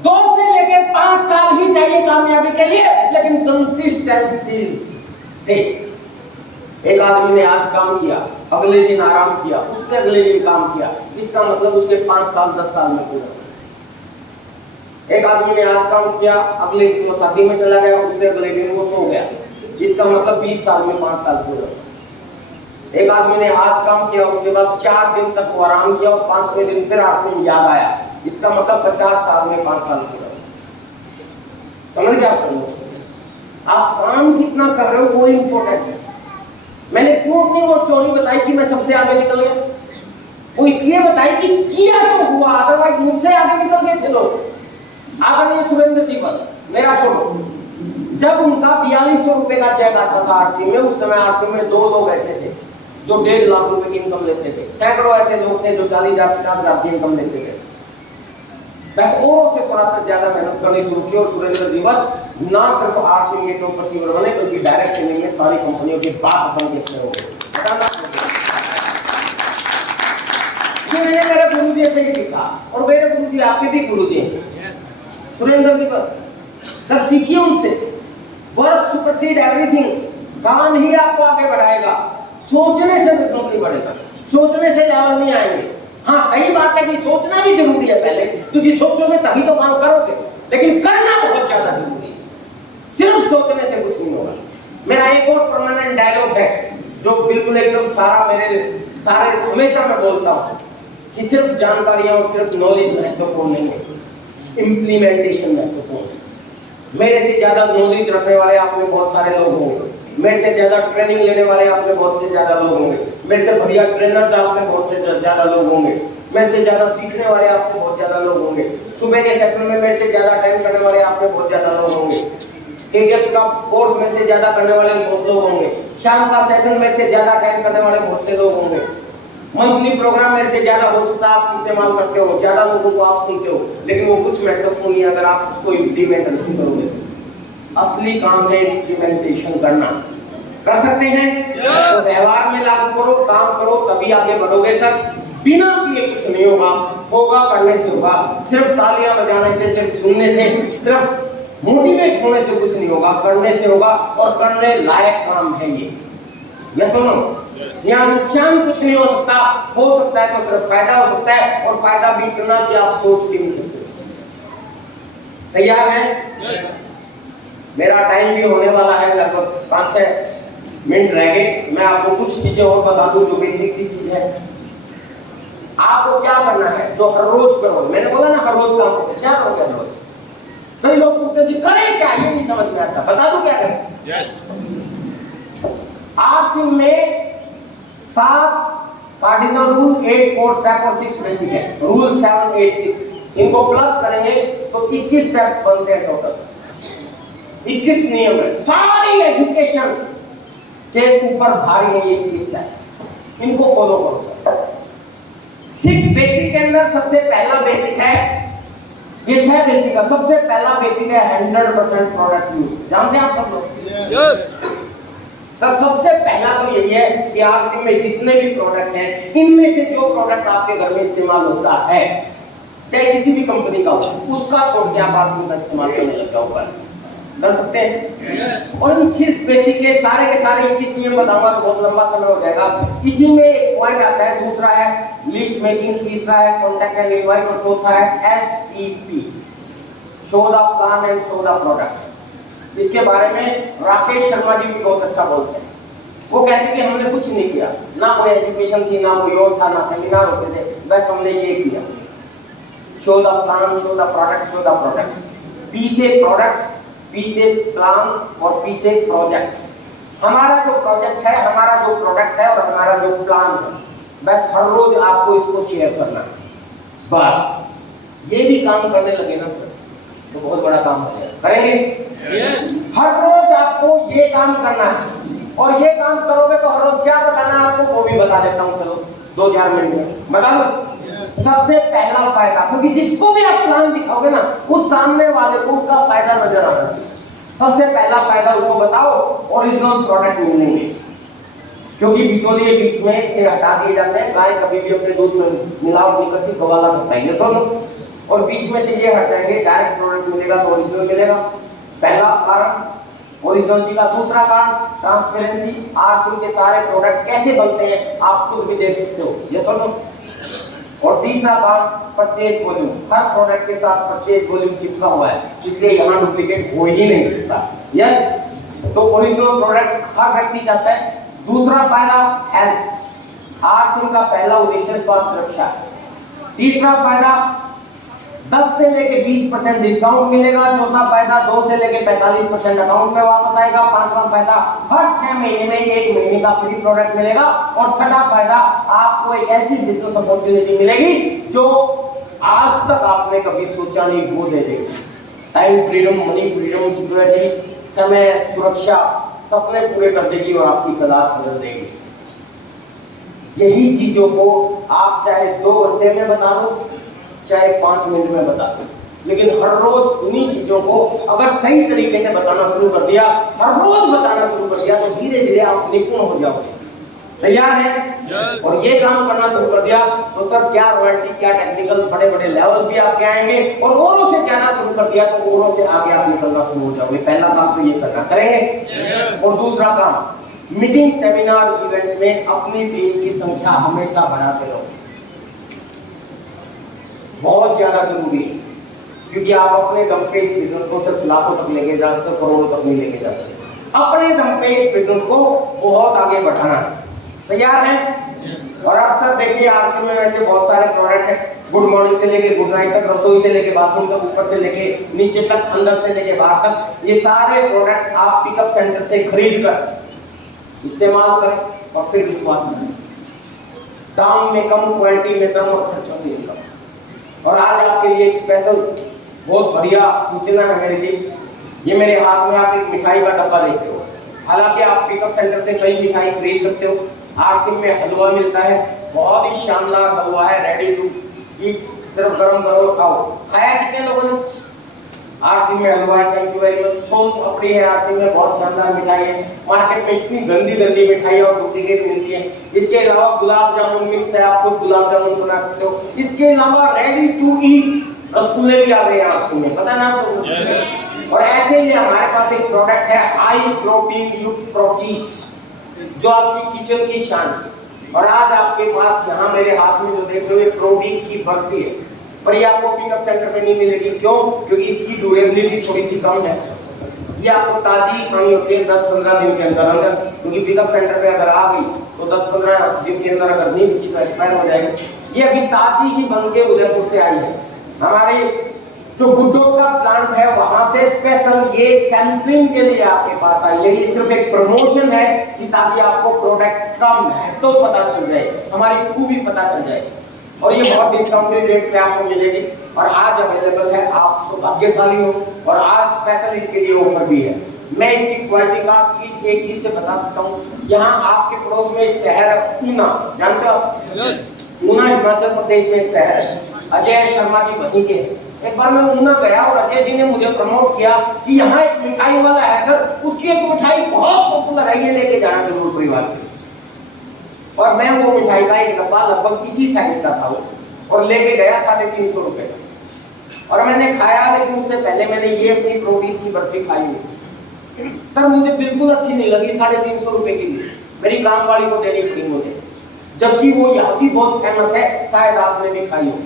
2 से लेकर 5 साल ही चाहिए कामयाबी के लिए, लेकिन कंसिस्टेंसी से। एक आदमी ने आज काम किया, अगले दिन आराम किया, उससे अगले दिन काम किया, इसका मतलब उसके 5 साल 10 साल में पूरा। एक आदमी ने आज काम किया, अगले दिन वो शादी में चला गया, उससे अगले दिन वो सो गया, इसका मतलब 20 साल में 5 साल पूरा। एक आदमी ने आज काम किया, उसके बाद 4 दिन तक वो आराम किया और 5वें दिन फिर आरसीएम याद आया, इसका मतलब 50 साल में 5 साल पूरा। समझ गए आप सब? आप काम कितना कर रहे हो वो इंपॉर्टेंट है। मैंने क्यों अपनी वो स्टोरी बताई कि मैं सबसे आगे निकल गया? वो इसलिए बताई कि किया तो हुआ, अदरवाइज मुझसे आगे निकल गए थे लोग। आदरणीय सुरेंद्र जी, बस मेरा छोड़ो, जब उनका 4200 रुपए का चेक आता था आरसीएम में, उस समय आरसीएम में 2 लोग ऐसे थे जो 1.5 लाख रुपए की इनकम लेते थे, सैकड़ों ऐसे लोग थे जो 40,000 50,000 की इनकम लेते थे। बस और से थोड़ा सा ज्यादा मेहनत करनी शुरू की और सुरेंद्र जी बस ना सिर्फ आरसीएम के टॉप अचीवर बने, बल्कि डायरेक्ट सेलिंग में सारी कंपनियों के बाप बन के खड़े हो गए। ये मैंने मेरे गुरुजी से ही सीखा और मेरे गुरुजी आपके भी गुरुजी हैं। सुरेंद्र जी बस सर सीखिए उनसे। वर्क सुपरसीड एवरीथिंग, काम ही आपको आगे बढ़ाएगा। सोचने से बिजनेस नहीं बढ़ेगा, सोचने से लेवल नहीं आएंगे। हाँ सही बात है कि सोचना भी जरूरी है पहले, क्योंकि सोचोगे तभी तो काम करोगे, लेकिन करना बहुत ज्यादा जरूरी है। सिर्फ सोचने से कुछ नहीं होगा। मेरा एक और परमानेंट डायलॉग है जो बिल्कुल एकदम सारे हमेशा मैं बोलता हूँ कि सिर्फ जानकारियां और सिर्फ नॉलेज महत्वपूर्ण नहीं है, इम्प्लीमेंटेशन महत्वपूर्ण है। मेरे से ज्यादा नॉलेज रखने वाले आप में बहुत सारे लोग होंगे, मेरे से ज्यादा ट्रेनिंग लेने वाले आप में बहुत से ज्यादा लोग होंगे, मेरे से बढ़िया ट्रेनर्स आप में बहुत से ज्यादा लोग होंगे, मेरे से ज्यादा सीखने वाले आपसे बहुत ज्यादा लोग होंगे, सुबह के सेशन में मेरे से ज्यादा अटेंड करने वाले आप में बहुत ज्यादा लोग होंगे, तेजस का कोर्स मेरे से ज्यादा करने वाले बहुत लोग होंगे, शाम का सेशन मेरे से ज्यादा अटेंड करने वाले बहुत से लोग होंगे, मंथली प्रोग्राम मेरे से ज्यादा हो सकता है आप इस्तेमाल करते हो, ज्यादा लोगों को आप सुनते हो, लेकिन वो कुछ महत्वपूर्ण नहीं अगर आप उसको इम्प्लीमेंट नहीं करोगे। असली काम है इम्प्लीमेंटेशन करना। कर सकते हैं तो व्यवहार में लागू करो, काम करो, तभी आगे बढ़ोगे सर। बिना किए कुछ नहीं होगा, होगा करने से होगा। सिर्फ तालियां बजाने से, सिर्फ सुनने से, सिर्फ मोटिवेट होने से कुछ नहीं होगा, करने से होगा। और करने लायक काम है ये सुनो, यहाँ नुकसान कुछ नहीं हो सकता है तो सिर्फ फायदा हो सकता है, और फायदा भी इतना कि आप सोच भी नहीं सकते। तैयार हैं? मेरा टाइम भी होने वाला है, लगभग 5-6 मिनट रह गए। मैं आपको कुछ चीजें और बता दूं जो बेसिक सी चीज है। आपको क्या करना है जो हर रोज करोगे, मैंने बोला ना हर रोज काम करोगे, क्या करोगे हर रोज? कई लोग पूछते हैं कि करें क्या, ये नहीं समझ में आता, बता दो क्या करें। आरसिम में 7 कार्डिनल रूल, 8 कोर स्टेप और 6 बेसिक है। रूल 7, 8, 6 इनको प्लस करेंगे तो 21 स्टेप बनते हैं टोटल। 21 नियम है, सारी एजुकेशन के ऊपर भारी है ये 21 स्टेप, इनको फॉलो करो सर। 6 बेसिक के अंदर सबसे पहला बेसिक है, ये 6 बेसिक का सबसे पहला बेसिक है 100% प्रोडक्ट यूज। जानते हैं आप सब लोग? Yes sir. सबसे पहला तो यही है कि आरसिम में जितने भी प्रोडक्ट हैं, इनमें से जो प्रोडक्ट आपके घर में इस्तेमाल होता है, चाहे किसी भी कंपनी का हो, उसका छोड़ के आप आरसिम का इस्तेमाल करने लग जाओ, बस कर सकते हैं। और इन 6 बेसिक के सारे 21 नियम बताऊंगा तो बहुत लंबा समय हो जाएगा। इसी में एक पॉइंट आता है, दूसरा है लिस्ट मेकिंग, तीसरा है कॉन्टैक्ट एंड इनवाइट और चौथा है SEP, show the plan and show the product. इसके बारे में राकेश शर्मा जी भी बहुत अच्छा बोलते हैं। वो कहते हैं कि हमने कुछ नहीं किया, ना कोई एजुकेशन थी, ना कोई और था, ना सेमिनार होते थे, बस हमने ये किया, show the plan, show the product, show the product. P से प्रोडक्ट, P से प्लान और P से प्रोजेक्ट। हमारा जो प्रोजेक्ट है, हमारा जो प्रोडक्ट है और हमारा जो प्लान है, बस हर रोज आपको इसको शेयर करना है। बस ये भी काम करने लगे ना सर तो बहुत बड़ा काम हो जाएगा। करेंगे? हर रोज आपको ये काम करना है और ये काम करोगे तो हर रोज क्या बताना है आपको वो भी बता देता हूँ, चलो 2-4 मिनट में बता दो। सबसे पहला फायदा, क्योंकि जिसको भी आप प्लान दिखाओगे ना, उस सामने वाले को उसका फायदा नजर आना चाहिए। सबसे पहला फायदा उसको बताओ, ओरिजिनल प्रोडक्ट मिलेंगे, क्योंकि बिचौलिए बीच में से हटा दिए जाते हैं। गाय कभी भी अपने दूध में मिलावट नहीं करती, गवाला करता है, ये सुनो। और बीच में से ये हट जाएंगे, डायरेक्ट प्रोडक्ट मिलेगा तो ओरिजिनल मिलेगा। पहला कारण ओरिजिनलिटी का। दूसरा कारण ट्रांसपेरेंसी। आरसिम के सारे प्रोडक्ट कैसे बनते हैं आप खुद भी देख सकते हो, ये सुनो। और तीसरा काम परचेज वॉल्यूम, हर प्रोडक्ट के साथ परचेज वॉल्यूम चिपका हुआ है, इसलिए यहाँ डुप्लीकेट हो ही नहीं सकता। यस, तो ओरिजिनल प्रोडक्ट हर व्यक्ति चाहता है। दूसरा फायदा हेल्थ। आरसिम का पहला उद्देश्य स्वास्थ्य रक्षा है। तीसरा फायदा 10 से लेके 20% डिस्काउंट मिलेगा। चौथा फायदा 2 से लेके 45% अकाउंट में वापस आएगा। पांचवा फायदा हर 6 महीने में 1 महीने का फ्री प्रोडक्ट मिलेगा। और छठा फायदा आपको एक ऐसी बिजनेस अपॉर्चुनिटी मिलेगी जो आज तक आपने कभी सोचा नहीं, वो दे देगी। Time freedom, money freedom, security, समय सुरक्षा, सपने पूरे कर देगी और आपकी क्लास बदल देगी। यही चीजों को आप चाहे 2 घंटे में बता दो, चाहे 5 मिनट में बता दो, लेकिन हर रोज इन्हीं चीजों को अगर सही तरीके से बताना शुरू कर दिया, हर रोज बताना शुरू कर दिया, तो धीरे धीरे आप निपुण हो जाओगे। तैयार हैं? और ये काम करना शुरू कर दिया तो सर क्या रॉयल्टी, क्या टेक्निकल बड़े बड़े लेवल भी आपके आएंगे। और औरों से जाना शुरू कर दिया तो औरों से आगे आप निकलना शुरू हो जाओगे। पहला काम तो ये करना, करेंगे? और दूसरा काम, मीटिंग, सेमिनार, इवेंट्स में अपनी टीम की संख्या हमेशा बढ़ाते रहो, बहुत ज्यादा जरूरी है। क्योंकि आप अपने दम पे इस बिजनेस को सिर्फ लाखों तक लेके जा सकते, करोड़ों तक नहीं लेके जा सकते। अपने दम पे इस बिजनेस को बहुत आगे बढ़ाना है। तैयार हैं? और अब सर देखिए आरसिम में वैसे बहुत सारे प्रोडक्ट हैं, गुड मॉर्निंग से लेके गुड नाइट तक, रसोई से लेके बाथरूम तक, ऊपर से लेके नीचे तक, अंदर से लेके बाहर तक, ये सारे प्रोडक्ट्स आप पिकअप सेंटर से खरीद कर इस्तेमाल करें और फिर विश्वास करें। दाम में कम, क्वालिटी में कम और खर्चों से कम। और आज आपके लिए एक स्पेशल बहुत बढ़िया सूचना है मेरी दी। ये मेरे हाथ में आप एक मिठाई का डब्बा देख रहे हो। हालांकि आप पिकअप सेंटर से कई मिठाई खरीद सकते हो, आरसिम में हलवा मिलता है, बहुत ही शानदार हलवा है, रेडी टू ईट, सिर्फ गरम करो खाओ। खाया कितने लोगों ने? आरसिम में हलवा है, थैंक यू वेरी मच। सोन पापड़ी है आरसिम में, बहुत शानदार मिठाई है। मार्केट में इतनी गंदी गंदी मिठाई और डुप्लीकेट मिलती है। इसके अलावा गुलाब जामुन मिक्स है, आप खुद गुलाब जामुन बना सकते हो। इसके अलावा रेडी टू ईट रसगुल्ले भी आ गए हैं आरसिम में, पता है ना आपको? और ऐसे ही हमारे पास एक प्रोडक्ट है हाई प्रोटीन युक्त प्रोटीज, जो आपकी किचन की शान है। और आज आपके पास यहाँ मेरे हाथ में जो देख रहे हो प्रोटीज की बर्फी है, पर ये आपको पिकअप सेंटर पे नहीं मिलेगी। क्यों? क्योंकि इसकी ड्यूरेबिलिटी थोड़ी सी कम है। ये आपको ताजी खानी होती है 10-15 दिन के अंदर अंदर, क्योंकि पिकअप सेंटर पे अगर आ गई तो 10-15 दिन के अंदर अगर नहीं बिकी तो एक्सपायर हो जाएगी। ये अभी ताजी ही बन के उदयपुर से आई है। हमारे जो गुड्डों का प्लांट है वहां से स्पेशल ये सैंपलिंग के लिए आपके पास आई है। ये सिर्फ एक प्रमोशन है कि ताकि आपको प्रोडक्ट का महत्व पता चल जाए, हमारी खूबी पता चल जाए। और ये बहुत डिस्काउंटेड रेट पे आपको मिलेगी और आज अवेलेबल है। आप सौभाग्यशाली हो और आज स्पेशल इसके लिए ऑफर भी है। मैं इसकी क्वालिटी का एक चीज से बता सकता हूँ। यहाँ आपके पड़ोस में एक शहर है ऊना, जानते हो आप? ऊना हिमाचल प्रदेश में एक शहर है, अजय शर्मा जी वहीं के। एक बार मैं ऊना गया और अजय जी ने मुझे प्रमोट किया कि यहाँ एक मिठाई वाला है सर, उसकी एक मिठाई बहुत पॉपुलर है, ये लेके जाना जरूर परिवार के। और मैं वो मिठाई का एक डब्बा लगभग इसी साइज का था वो, और लेके गया 350 रुपए का। और मैंने खाया, लेकिन उससे पहले मैंने ये अपनी प्रोटीज की बर्फी खाई हुई। सर मुझे बिल्कुल अच्छी नहीं लगी 350 रुपए के लिए, मेरी काम वाली को देनी पड़ी मुझे, जबकि वो यहाँ की बहुत फेमस है, शायद आपने भी खाई हो।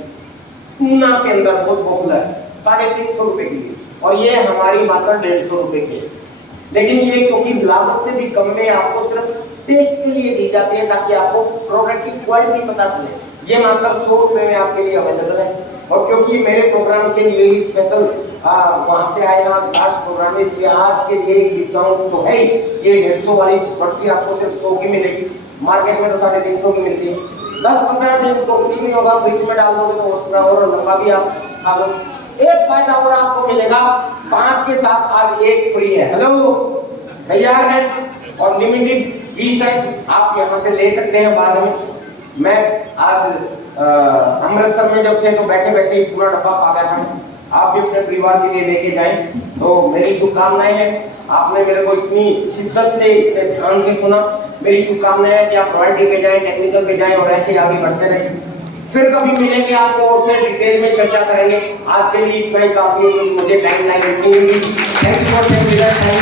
ऊना के अंदर बहुत पॉपुलर है, 350 रुपए के लिए, और ये हमारी मात्र 150 रुपए की है। लेकिन ये क्योंकि लागत से भी कम में आपको सिर्फ टेस्ट के लिए दी जाती है, ताकि आपको प्रोडक्ट की क्वालिटी पता चले। ये मात्र 100 रुपए में आपके लिए अवेलेबल है। और क्योंकि मेरे प्रोग्राम के लिए ही स्पेशल वहां से आए हैं, लास्ट प्रोग्राम है, इसलिए आज के लिए एक डिस्काउंट तो है ही। ये 150 वाली बर्फी आपको सिर्फ 100 की मिलेगी, मार्केट में तो 350 की मिलती है। 10-15 दिन इसको कुछ नहीं होगा, फ्रिज में डाल दोगे तो और लंबा भी आप खा लो। एक फायदा और आपको मिलेगा, 5 के साथ आज 1 फ्री है। हेलो, तैयार है? और लिमिटेड पीस है, आप यहाँ से ले सकते हैं बाद में। मैं आज अमृतसर में जब थे तो बैठे बैठे ही पूरा डब्बा खा गया था। आप भी अपने परिवार के लिए लेके जाएं, तो मेरी शुभकामनाएं हैं। आपने मेरे को इतनी शिद्दत से, इतने ध्यान से सुना। मेरी शुभकामनाएं है कि आप रॉयल्टी पे जाएं, टेक्निकल पे जाएं और ऐसे ही आगे बढ़ते रहें। फिर कभी मिलेंगे आपको और फिर डिटेल में चर्चा करेंगे। आज के लिए इतना ही काफी है, क्योंकि मुझे टाइम लाइन इतनी नहीं थी। Thank you.